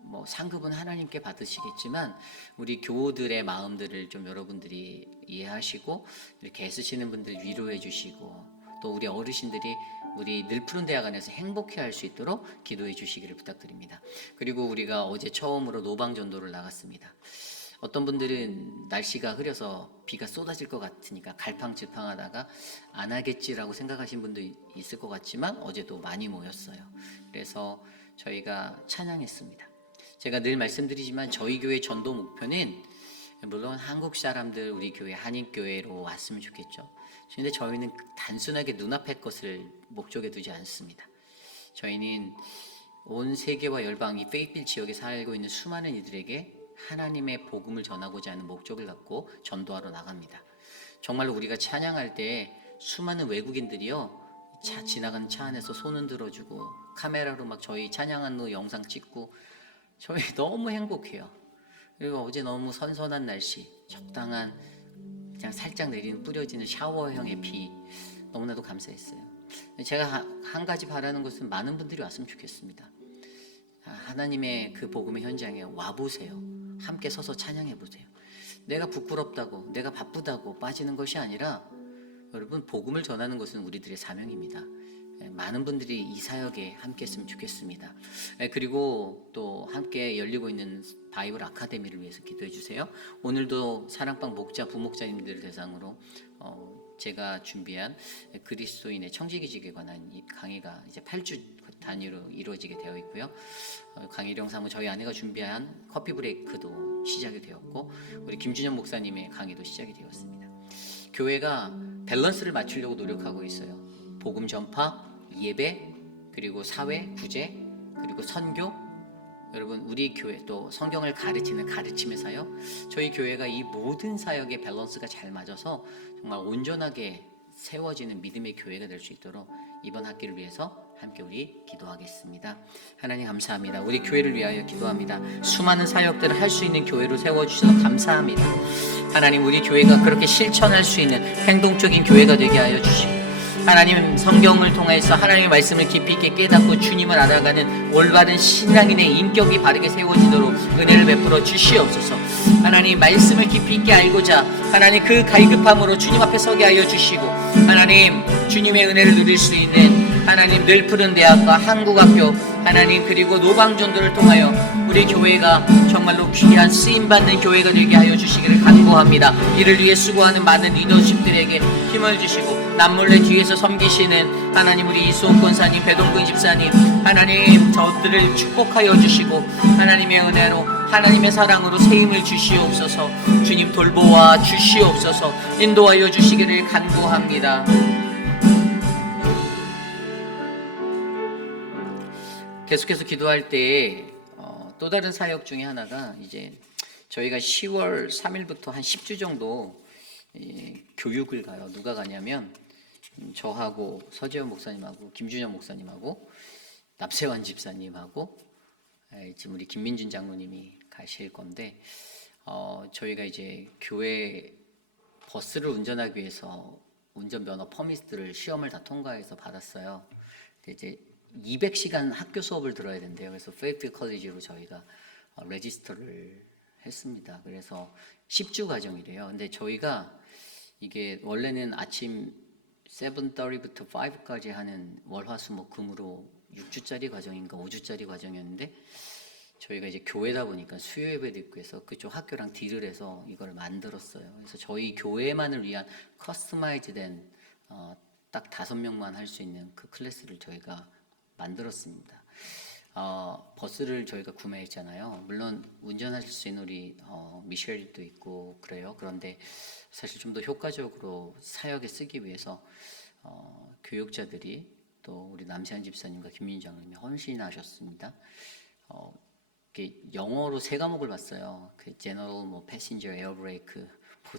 뭐 상급은 하나님께 받으시겠지만 우리 교우들의 마음들을 좀 여러분들이 이해하시고 이렇게 애쓰시는 분들 위로해 주시고 또 우리 어르신들이 우리 늘푸른 대학 안에서 행복해할 수 있도록 기도해 주시기를 부탁드립니다. 그리고 우리가 어제 처음으로 노방전도를 나갔습니다. 어떤 분들은 날씨가 흐려서 비가 쏟아질 것 같으니까 갈팡질팡하다가 안 하겠지라고 생각하신 분도 있을 것 같지만 어제도 많이 모였어요. 그래서 저희가 찬양했습니다. 제가 늘 말씀드리지만 저희 교회 전도 목표는 물론 한국 사람들 우리 교회 한인교회로 왔으면 좋겠죠. 그런데 저희는 단순하게 눈앞의 것을 목적에 두지 않습니다. 저희는 온 세계와 열방 이 페이필 지역에 살고 있는 수많은 이들에게 하나님의 복음을 전하고자 하는 목적을 갖고 전도하러 나갑니다. 정말로 우리가 찬양할 때 수많은 외국인들이요 지나가는 차 안에서 손 흔들어주고 카메라로 막 저희 찬양하는 영상 찍고 저희 너무 행복해요. 그리고 어제 너무 선선한 날씨, 적당한 그냥 살짝 내리는 뿌려지는 샤워형의 비 너무나도 감사했어요. 제가 한 가지 바라는 것은 많은 분들이 왔으면 좋겠습니다. 하나님의 그 복음의 현장에 와보세요. 함께 서서 찬양해 보세요. 내가 부끄럽다고 내가 바쁘다고 빠지는 것이 아니라 여러분 복음을 전하는 것은 우리들의 사명입니다. 많은 분들이 이 사역에 함께 했으면 좋겠습니다. 그리고 또 함께 열리고 있는 바이블 아카데미를 위해서 기도해 주세요. 오늘도 사랑방 목자 부목자님들 대상으로 제가 준비한 그리스도인의 청지기직에 관한 이 강의가 이제 8주 단위로 이루어지게 되어 있고요. 강의령 사무 저희 아내가 준비한 커피 브레이크도 시작이 되었고 우리 김준현 목사님의 강의도 시작이 되었습니다. 교회가 밸런스를 맞추려고 노력하고 있어요. 복음 전파, 예배, 그리고 사회, 구제, 그리고 선교. 여러분 우리 교회 또 성경을 가르치는 가르침의 사역. 저희 교회가 이 모든 사역의 밸런스가 잘 맞아서 정말 온전하게 세워지는 믿음의 교회가 될 수 있도록 이번 학기를 위해서 함께 우리 기도하겠습니다. 하나님 감사합니다. 우리 교회를 위하여 기도합니다. 수많은 사역들을 할 수 있는 교회로 세워주셔서 감사합니다. 하나님 우리 교회가 그렇게 실천할 수 있는 행동적인 교회가 되게 하여 주시고 하나님 성경을 통해서 하나님의 말씀을 깊이 있게 깨닫고 주님을 알아가는 올바른 신앙인의 인격이 바르게 세워지도록 은혜를 베풀어 주시옵소서. 하나님 말씀을 깊이 있게 알고자 하나님 그 갈급함으로 주님 앞에 서게 하여 주시고 하나님 주님의 은혜를 누릴 수 있는 하나님 늘푸른 대학과 한국학교 하나님 그리고 노방전도를 통하여 우리 교회가 정말로 귀한 쓰임받는 교회가 되게 하여 주시기를 간구합니다. 이를 위해 수고하는 많은 리더십들에게 힘을 주시고 남몰래 뒤에서 섬기시는 하나님 우리 이수옥 권사님 배동근 집사님 하나님 저들을 축복하여 주시고 하나님의 은혜로 하나님의 사랑으로 세임을 주시옵소서. 주님 돌보아 주시옵소서. 인도하여 주시기를 간구합니다. 계속해서 기도할 때에 또 다른 사역 중에 하나가 이제 저희가 10월 3일부터 한 10주 정도 교육을 가요. 누가 가냐면 저하고 서재현 목사님하고 김준현 목사님하고 납세환 집사님하고 지금 우리 김민준 장로님이 가실 건데 저희가 이제 교회 버스를 운전하기 위해서 운전면허 퍼미스를 시험을 다 통과해서 받았어요. 근데 이제 200시간 학교 수업을 들어야 된대요. 그래서 페이필 컬리지로 저희가 레지스터를 했습니다. 그래서 10주 과정이래요. 근데 저희가 이게 원래는 아침 7:30부터 5까지 하는 월화수목금으로 6주짜리 과정인가 5주짜리 과정이었는데 저희가 이제 교회다 보니까 수요 예배도 있고 해서 그쪽 학교랑 딜을 해서 이걸 만들었어요. 그래서 저희 교회만을 위한 커스터마이즈된 딱 5명만 할 수 있는 그 클래스를 저희가 만들었습니다. 버스를 저희가 구매했잖아요. 물론 운전하실 수 있는 우리 미셸도 있고 그래요. 그런데 사실 좀 더 효과적으로 사역에 쓰기 위해서 교육자들이 또 우리 남세한 집사님과 김민주 장로님이 헌신하셨습니다. 영어로 3과목을 봤어요. 그 제너럴, 패신저, 에어브레이크.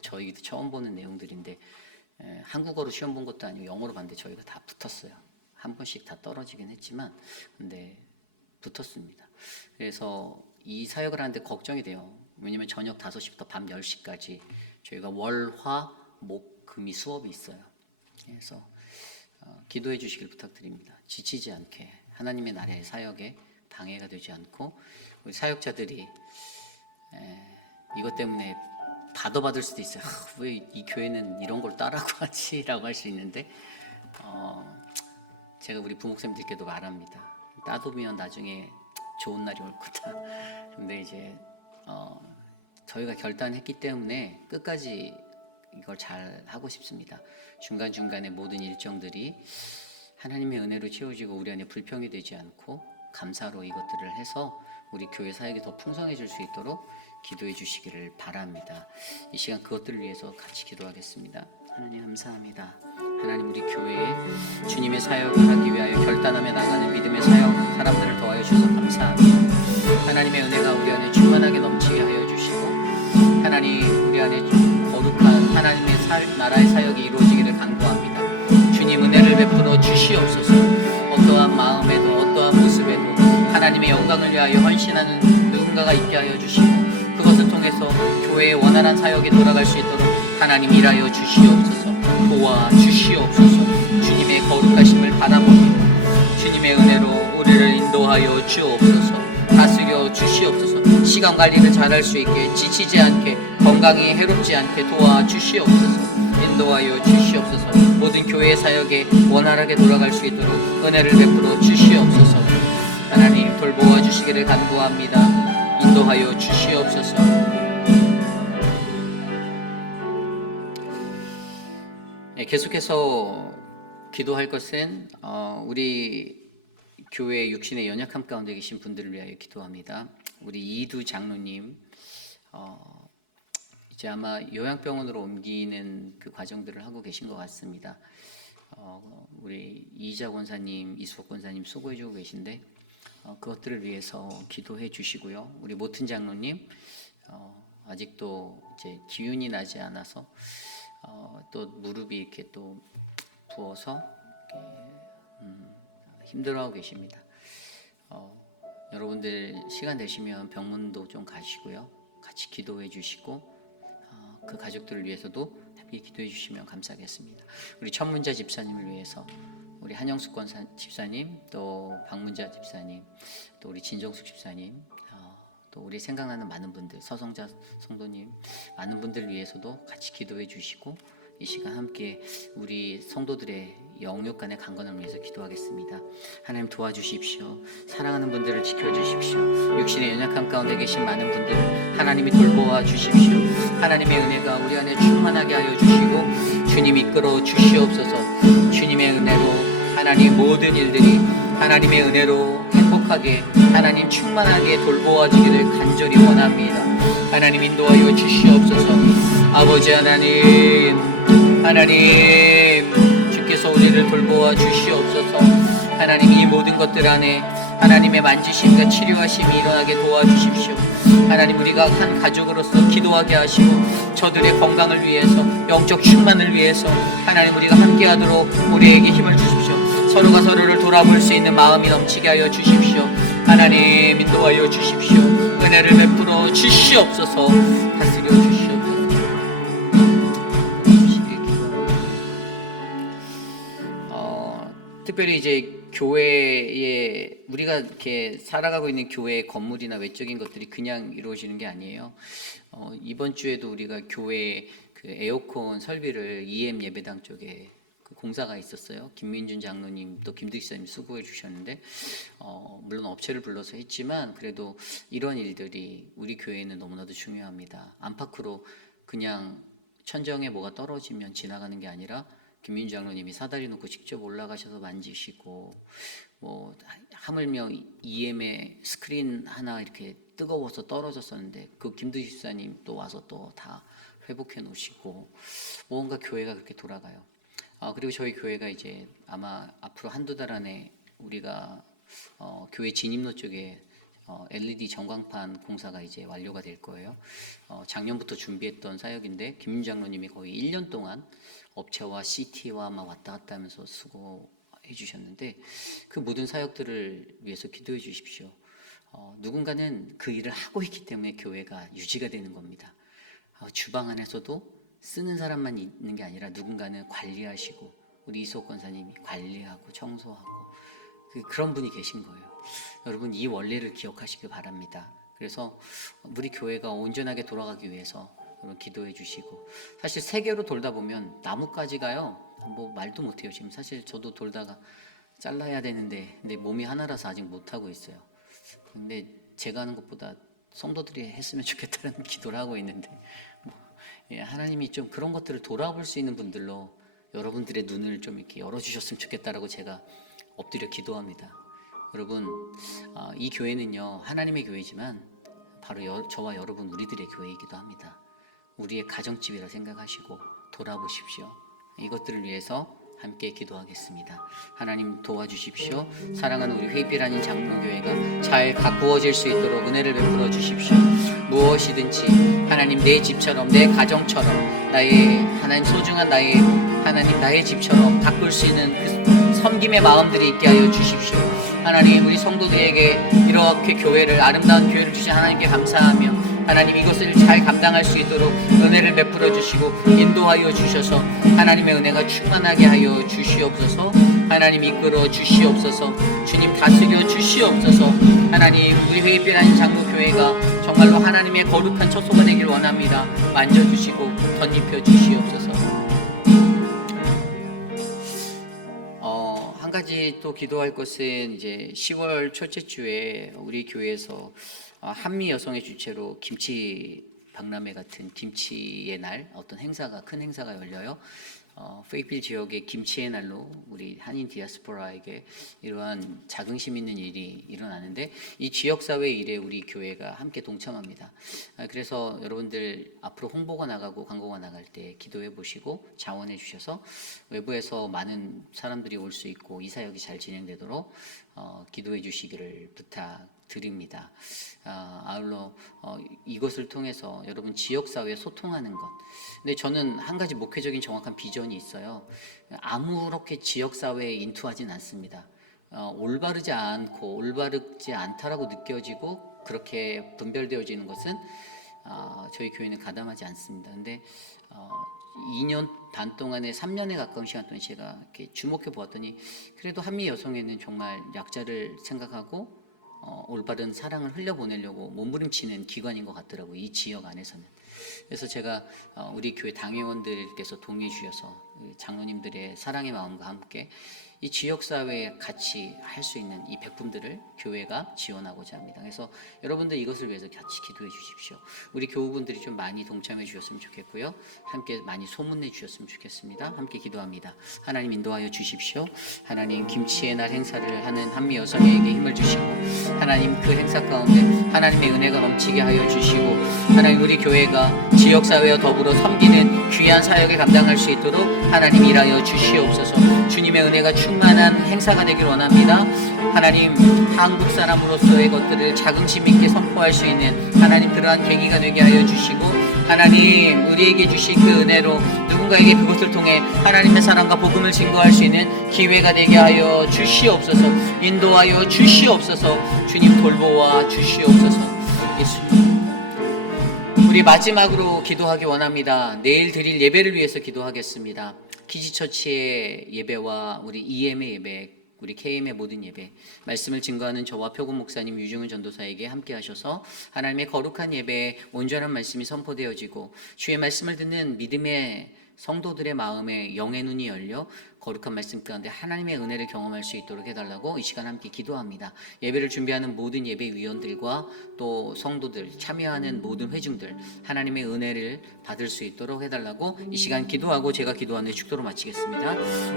저희도 처음 보는 내용들인데 한국어로 시험 본 것도 아니고 영어로 봤는데 저희가 다 붙었어요. 한 번씩 다 떨어지긴 했지만 근데 붙었습니다. 그래서 이 사역을 하는데 걱정이 돼요. 왜냐면 저녁 5시부터 밤 10시까지 저희가 월, 화, 목, 금이 수업이 있어요. 그래서 기도해 주시길 부탁드립니다. 지치지 않게 하나님의 나라의 사역에 방해가 되지 않고 우리 사역자들이 이것 때문에 받을 수도 있어요. 왜 이 교회는 이런 걸 따라고 하지? 라고 할 수 있는데 제가 우리 부목사님들께도 말합니다. 따두면 나중에 좋은 날이 올 거다. 근데 이제 저희가 결단했기 때문에 끝까지 이걸 잘 하고 싶습니다. 중간중간에 모든 일정들이 하나님의 은혜로 채워지고 우리 안에 불평이 되지 않고 감사로 이것들을 해서 우리 교회 사역이 더 풍성해질 수 있도록 기도해 주시기를 바랍니다. 이 시간 그것들을 위해서 같이 기도하겠습니다. 하나님 감사합니다. 하나님 우리 교회에 주님의 사역을 하기 위하여 결단하며 나가는 믿음의 사역 사람들을 더하여 주셔서 감사합니다. 하나님의 은혜가 우리 안에 충만하게 넘치게 하여 주시고 하나님 우리 안에 거룩한 하나님의 나라의 사역이 이루어지기를 간구합니다. 주님 은혜를 베풀어 주시옵소서. 어떠한 마음에도 어떠한 모습에도 하나님의 영광을 위하여 헌신하는 누군가가 있게 하여 주시고 그것을 통해서 교회의 원활한 사역이 돌아갈 수 있도록 하나님 일하여 주시옵소서. 도와 주시옵소서. 주님의 거룩하심을 바라봅니다. 주님의 은혜로 우리를 인도하여 주옵소서. 다스려 주시옵소서. 시간 관리를 잘할 수 있게 지치지 않게 건강이 해롭지 않게 도와 주시옵소서. 인도하여 주시옵소서. 모든 교회 사역에 원활하게 돌아갈 수 있도록 은혜를 베풀어 주시옵소서. 하나님 돌보아 주시기를 간구합니다. 인도하여 주시옵소서. 계속해서 기도할 것은 우리 교회 육신의 연약함 가운데 계신 분들을 위하여 기도합니다. 우리 이두 장로님 이제 아마 요양병원으로 옮기는 그 과정들을 하고 계신 것 같습니다. 우리 이자 권사님, 이수옥 권사님 수고해주고 계신데 그것들을 위해서 기도해 주시고요. 우리 모튼 장로님 아직도 이제 기운이 나지 않아서 또 무릎이 이렇게 또 부어서 이렇게 힘들어하고 계십니다. 여러분들 시간 되시면 병문도 좀 가시고요. 같이 기도해 주시고 그 가족들을 위해서도 함께 기도해 주시면 감사하겠습니다. 우리 천문자 집사님을 위해서 우리 한영숙 권사 집사님, 또 박문자 집사님, 또 우리 진정숙 집사님, 또 우리 생각나는 많은 분들, 서성자 성도님 많은 분들 위해서도 같이 기도해 주시고 이 시간 함께 우리 성도들의 영육 간의 강건함을 위해서 기도하겠습니다. 하나님 도와주십시오. 사랑하는 분들을 지켜주십시오. 육신의 연약함 가운데 계신 많은 분들을 하나님이 돌보아 주십시오. 하나님의 은혜가 우리 안에 충만하게 하여 주시고 주님 이끌어 주시옵소서. 주님의 은혜로 하나님 모든 일들이 하나님의 은혜로 행복하게 하나님 충만하게 돌보아지기를 간절히 원합니다. 하나님 인도하여 주시옵소서. 아버지 하나님 주께서 우리를 돌보아 주시옵소서. 하나님 이 모든 것들 안에 하나님의 만지심과 치료하심이 일어나게 도와주십시오. 하나님 우리가 한 가족으로서 기도하게 하시고 저들의 건강을 위해서 영적 충만을 위해서 하나님 우리가 함께하도록 우리에게 힘을 주십시오. 서로가 서로를 돌아볼 수 있는 마음이 넘치게 하여 주십시오. 하나님 인도하여 주십시오. 은혜를 베풀어 주시옵소서. 다스려 주시옵소서. 특별히 이제 교회에 우리가 이렇게 살아가고 있는 교회의 건물이나 외적인 것들이 그냥 이루어지는 게 아니에요. 이번 주에도 우리가 교회 그 에어컨 설비를 EM 예배당 쪽에 그 공사가 있었어요. 김민준 장로님 또 김득 시사님 수고해 주셨는데 물론 업체를 불러서 했지만 그래도 이런 일들이 우리 교회에는 너무나도 중요합니다. 안팎으로 그냥 천정에 뭐가 떨어지면 지나가는 게 아니라 김민주 장로님이 사다리 놓고 직접 올라가셔서 만지시고 뭐 하물며 EM의 스크린 하나 이렇게 뜨거워서 떨어졌었는데 그 김두식 집사님 또 와서 또 다 회복해 놓으시고 뭔가 교회가 그렇게 돌아가요. 그리고 저희 교회가 이제 아마 앞으로 한두 달 안에 우리가 교회 진입로 쪽에 LED 전광판 공사가 이제 완료가 될 거예요. 작년부터 준비했던 사역인데 김 장로님이 거의 1년 동안 업체와 CT와 막 왔다 갔다 하면서 수고해 주셨는데 그 모든 사역들을 위해서 기도해 주십시오. 누군가는 그 일을 하고 있기 때문에 교회가 유지가 되는 겁니다. 주방 안에서도 쓰는 사람만 있는 게 아니라 누군가는 관리하시고, 우리 이수옥 권사님이 관리하고 청소하고 그런 분이 계신 거예요. 여러분, 이 원리를 기억하시길 바랍니다. 그래서 우리 교회가 온전하게 돌아가기 위해서 여러분 기도해 주시고, 사실 세계로 돌다 보면 나뭇가지가요 뭐 말도 못해요. 지금 사실 저도 돌다가 잘라야 되는데 내 몸이 하나라서 아직 못하고 있어요. 근데 제가 하는 것보다 성도들이 했으면 좋겠다는 기도를 하고 있는데, 하나님이 좀 그런 것들을 돌아볼 수 있는 분들로 여러분들의 눈을 좀 이렇게 열어주셨으면 좋겠다라고 제가 엎드려 기도합니다. 여러분, 이 교회는요 하나님의 교회지만 바로 저와 여러분 우리들의 교회이기도 합니다. 우리의 가정집이라 생각하시고 돌아보십시오. 이것들을 위해서 함께 기도하겠습니다. 하나님 도와주십시오. 사랑하는 우리 회빛 아닌 장로교회가 잘 가꾸어질 수 있도록 은혜를 베풀어 주십시오. 무엇이든지 하나님 내 집처럼, 내 가정처럼, 나의 하나님 소중한 나의 집처럼 가꿀 수 있는 그 섬김의 마음들이 있게 하여 주십시오. 하나님, 우리 성도들에게 이렇게 교회를, 아름다운 교회를 주신 하나님께 감사하며 하나님 이것을 잘 감당할 수 있도록 은혜를 베풀어 주시고 인도하여 주셔서 하나님의 은혜가 충만하게 하여 주시옵소서. 하나님 이끌어 주시옵소서. 주님 다스려 주시옵소서. 하나님, 우리 회빛 아닌 장로교회가 정말로 하나님의 거룩한 처소가 되길 원합니다. 만져주시고 덧입혀 주시옵소서. 한 가지 또 기도할 것은 이제 10월 첫째 주에 우리 교회에서 한미 여성의 주최로 김치 박람회 같은 김치의 날, 어떤 행사가, 큰 행사가 열려요. 페이필 지역의 김치의 날로 우리 한인 디아스포라에게 이러한 자긍심 있는 일이 일어나는데, 이 지역사회 일에 우리 교회가 함께 동참합니다. 그래서 여러분들 앞으로 홍보가 나가고 광고가 나갈 때 기도해 보시고 자원해 주셔서 외부에서 많은 사람들이 올 수 있고 이 사역이 잘 진행되도록 기도해 주시기를 부탁드립니다. 아울러 이것을 통해서 여러분 지역사회에 소통하는 것. 근데 저는 한 가지 목회적인 정확한 비전이 있어요. 아무렇게 지역사회에 인투하진 않습니다. 올바르지 않다라고 느껴지고 그렇게 분별되어지는 것은 저희 교회는 가담하지 않습니다. 근데 2년 반 동안에 3년에 가까운 시간 동안 제가 이렇게 주목해 보았더니 그래도 한미 여성에는 정말 약자를 생각하고 올바른 사랑을 흘려보내려고 몸부림치는 기관인 것 같더라고요. 이 지역 안에서는. 그래서 제가 우리 교회 당회원들께서 동의해 주셔서 장로님들의 사랑의 마음과 함께 이 지역사회에 같이 할 수 있는 이 백품들을 교회가 지원하고자 합니다. 그래서 여러분들 이것을 위해서 같이 기도해 주십시오. 우리 교우분들이 좀 많이 동참해 주셨으면 좋겠고요. 함께 많이 소문내 주셨으면 좋겠습니다. 함께 기도합니다. 하나님 인도하여 주십시오. 하나님 김치의 날 행사를 하는 한미 여성에게 힘을 주시고, 하나님 그 행사 가운데 하나님의 은혜가 넘치게 하여 주시고, 하나님 우리 교회가 지역사회와 더불어 섬기는 귀한 사역을 감당할 수 있도록 하나님 일하여 주시옵소서. 주님의 은혜가 충만한 행사가 되길 원합니다. 하나님, 한국 사람으로서의 것들을 자긍심 있게 선포할 수 있는 하나님 그러한 계기가 되게 하여 주시고, 하나님 우리에게 주신 그 은혜로 누군가에게 그것을 통해 하나님의 사랑과 복음을 증거할 수 있는 기회가 되게 하여 주시옵소서. 인도하여 주시옵소서. 주님 돌보아 주시옵소서. 예수님, 우리 마지막으로 기도하기 원합니다. 내일 드릴 예배를 위해서 기도하겠습니다. 키즈처치의 예배와 우리 EM의 예배, 우리 KM의 모든 예배, 말씀을 증거하는 저와 표금 목사님, 유중은 전도사에게 함께 하셔서 하나님의 거룩한 예배에 온전한 말씀이 선포되어지고 주의 말씀을 듣는 믿음의 성도들의 마음에 영의 눈이 열려 거룩한 말씀 가운데 하나님의 은혜를 경험할 수 있도록 해달라고 이 시간 함께 기도합니다. 예배를 준비하는 모든 예배위원들과 또 성도들, 참여하는 모든 회중들 하나님의 은혜를 받을 수 있도록 해달라고 이 시간 기도하고 제가 기도하는 축도로 마치겠습니다.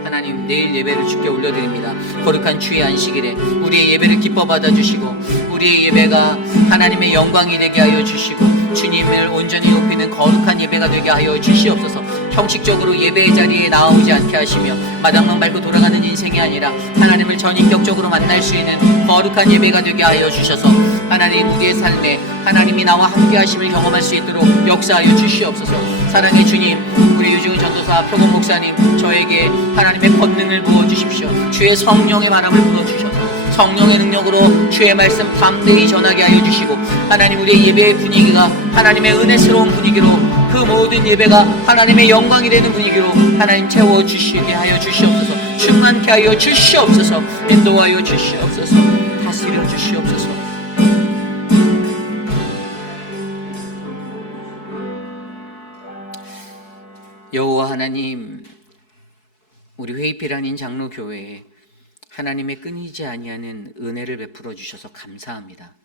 하나님, 내일 예배를 주께 올려드립니다. 거룩한 주의 안식일에 우리의 예배를 기뻐 받아주시고 우리의 예배가 하나님의 영광이 되게 하여 주시고 주님을 온전히 높이는 거룩한 예배가 되게 하여 주시옵소서. 형식적으로 예배의 자리에 나오지 않게 하시며 마당만 밟고 돌아가는 인생이 아니라 하나님을 전인격적으로 만날 수 있는 거룩한 예배가 되게 하여 주셔서 하나님 우리의 삶에 하나님이 나와 함께 하심을 경험할 수 있도록 역사하여 주시옵소서. 사랑의 주님, 우리 유중은 전도사, 표금 목사님, 저에게 하나님의 권능을 부어주십시오. 주의 성령의 바람을 불어주셔서 성령의 능력으로 주의 말씀 담대히 전하게 하여 주시고, 하나님 우리의 예배의 분위기가 하나님의 은혜스러운 분위기로, 그 모든 예배가 하나님의 영광이 되는 분위기로 하나님 채워주시게 하여 주시옵소서. 충만케 하여 주시옵소서. 인도하여 주시옵소서. 다스려 주시옵소서. 여호와 하나님, 우리 회의필 장로교회에 하나님의 끊이지 아니하는 은혜를 베풀어 주셔서 감사합니다.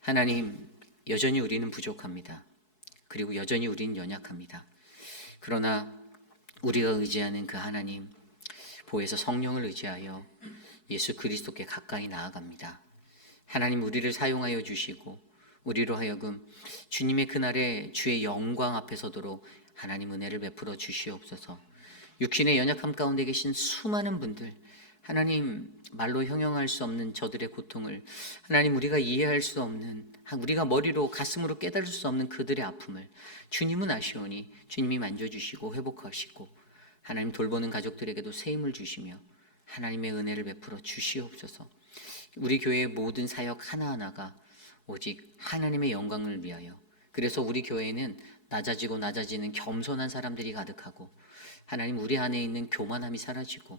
하나님, 여전히 우리는 부족합니다. 그리고 여전히 우리는 연약합니다. 그러나 우리가 의지하는 그 하나님, 보혜사 성령을 의지하여 예수 그리스도께 가까이 나아갑니다. 하나님, 우리를 사용하여 주시고 우리로 하여금 주님의 그날에 주의 영광 앞에 서도록 하나님 은혜를 베풀어 주시옵소서. 육신의 연약함 가운데 계신 수많은 분들, 하나님 말로 형용할 수 없는 저들의 고통을, 하나님 우리가 이해할 수 없는, 우리가 머리로 가슴으로 깨달을 수 없는 그들의 아픔을 주님은 아시오니 주님이 만져주시고 회복하시고, 하나님 돌보는 가족들에게도 새 힘을 주시며 하나님의 은혜를 베풀어 주시옵소서. 우리 교회의 모든 사역 하나하나가 오직 하나님의 영광을 위하여, 그래서 우리 교회에는 낮아지고 낮아지는 겸손한 사람들이 가득하고, 하나님 우리 안에 있는 교만함이 사라지고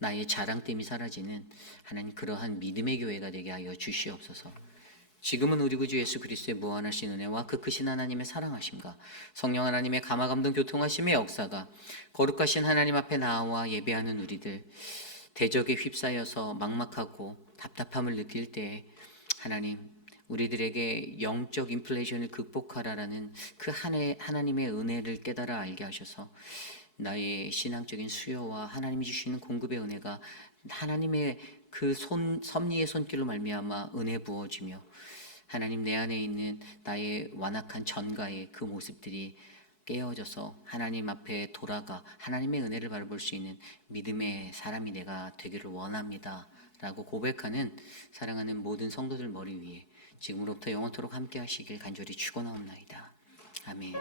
나의 자랑됨이 사라지는 하나님 그러한 믿음의 교회가 되게 하여 주시옵소서. 지금은 우리 구주 예수 그리스도의 무한하신 은혜와 그 크신 하나님의 사랑하심과 성령 하나님의 감화감동 교통하심의 역사가 거룩하신 하나님 앞에 나와 예배하는 우리들, 대적에 휩싸여서 막막하고 답답함을 느낄 때 하나님 우리들에게 영적 인플레이션을 극복하라라는 그 하나님의 은혜를 깨달아 알게 하셔서 나의 신앙적인 수요와 하나님이 주시는 공급의 은혜가 하나님의 그 섭리의 손길로 말미암아 은혜 부어지며, 하나님 내 안에 있는 나의 완악한 전가의 그 모습들이 깨어져서 하나님 앞에 돌아가 하나님의 은혜를 바라볼 수 있는 믿음의 사람이 내가 되기를 원합니다 라고 고백하는 사랑하는 모든 성도들 머리 위에 지금으로부터 영원토록 함께 하시길 간절히 축원하옵나이다. 아멘.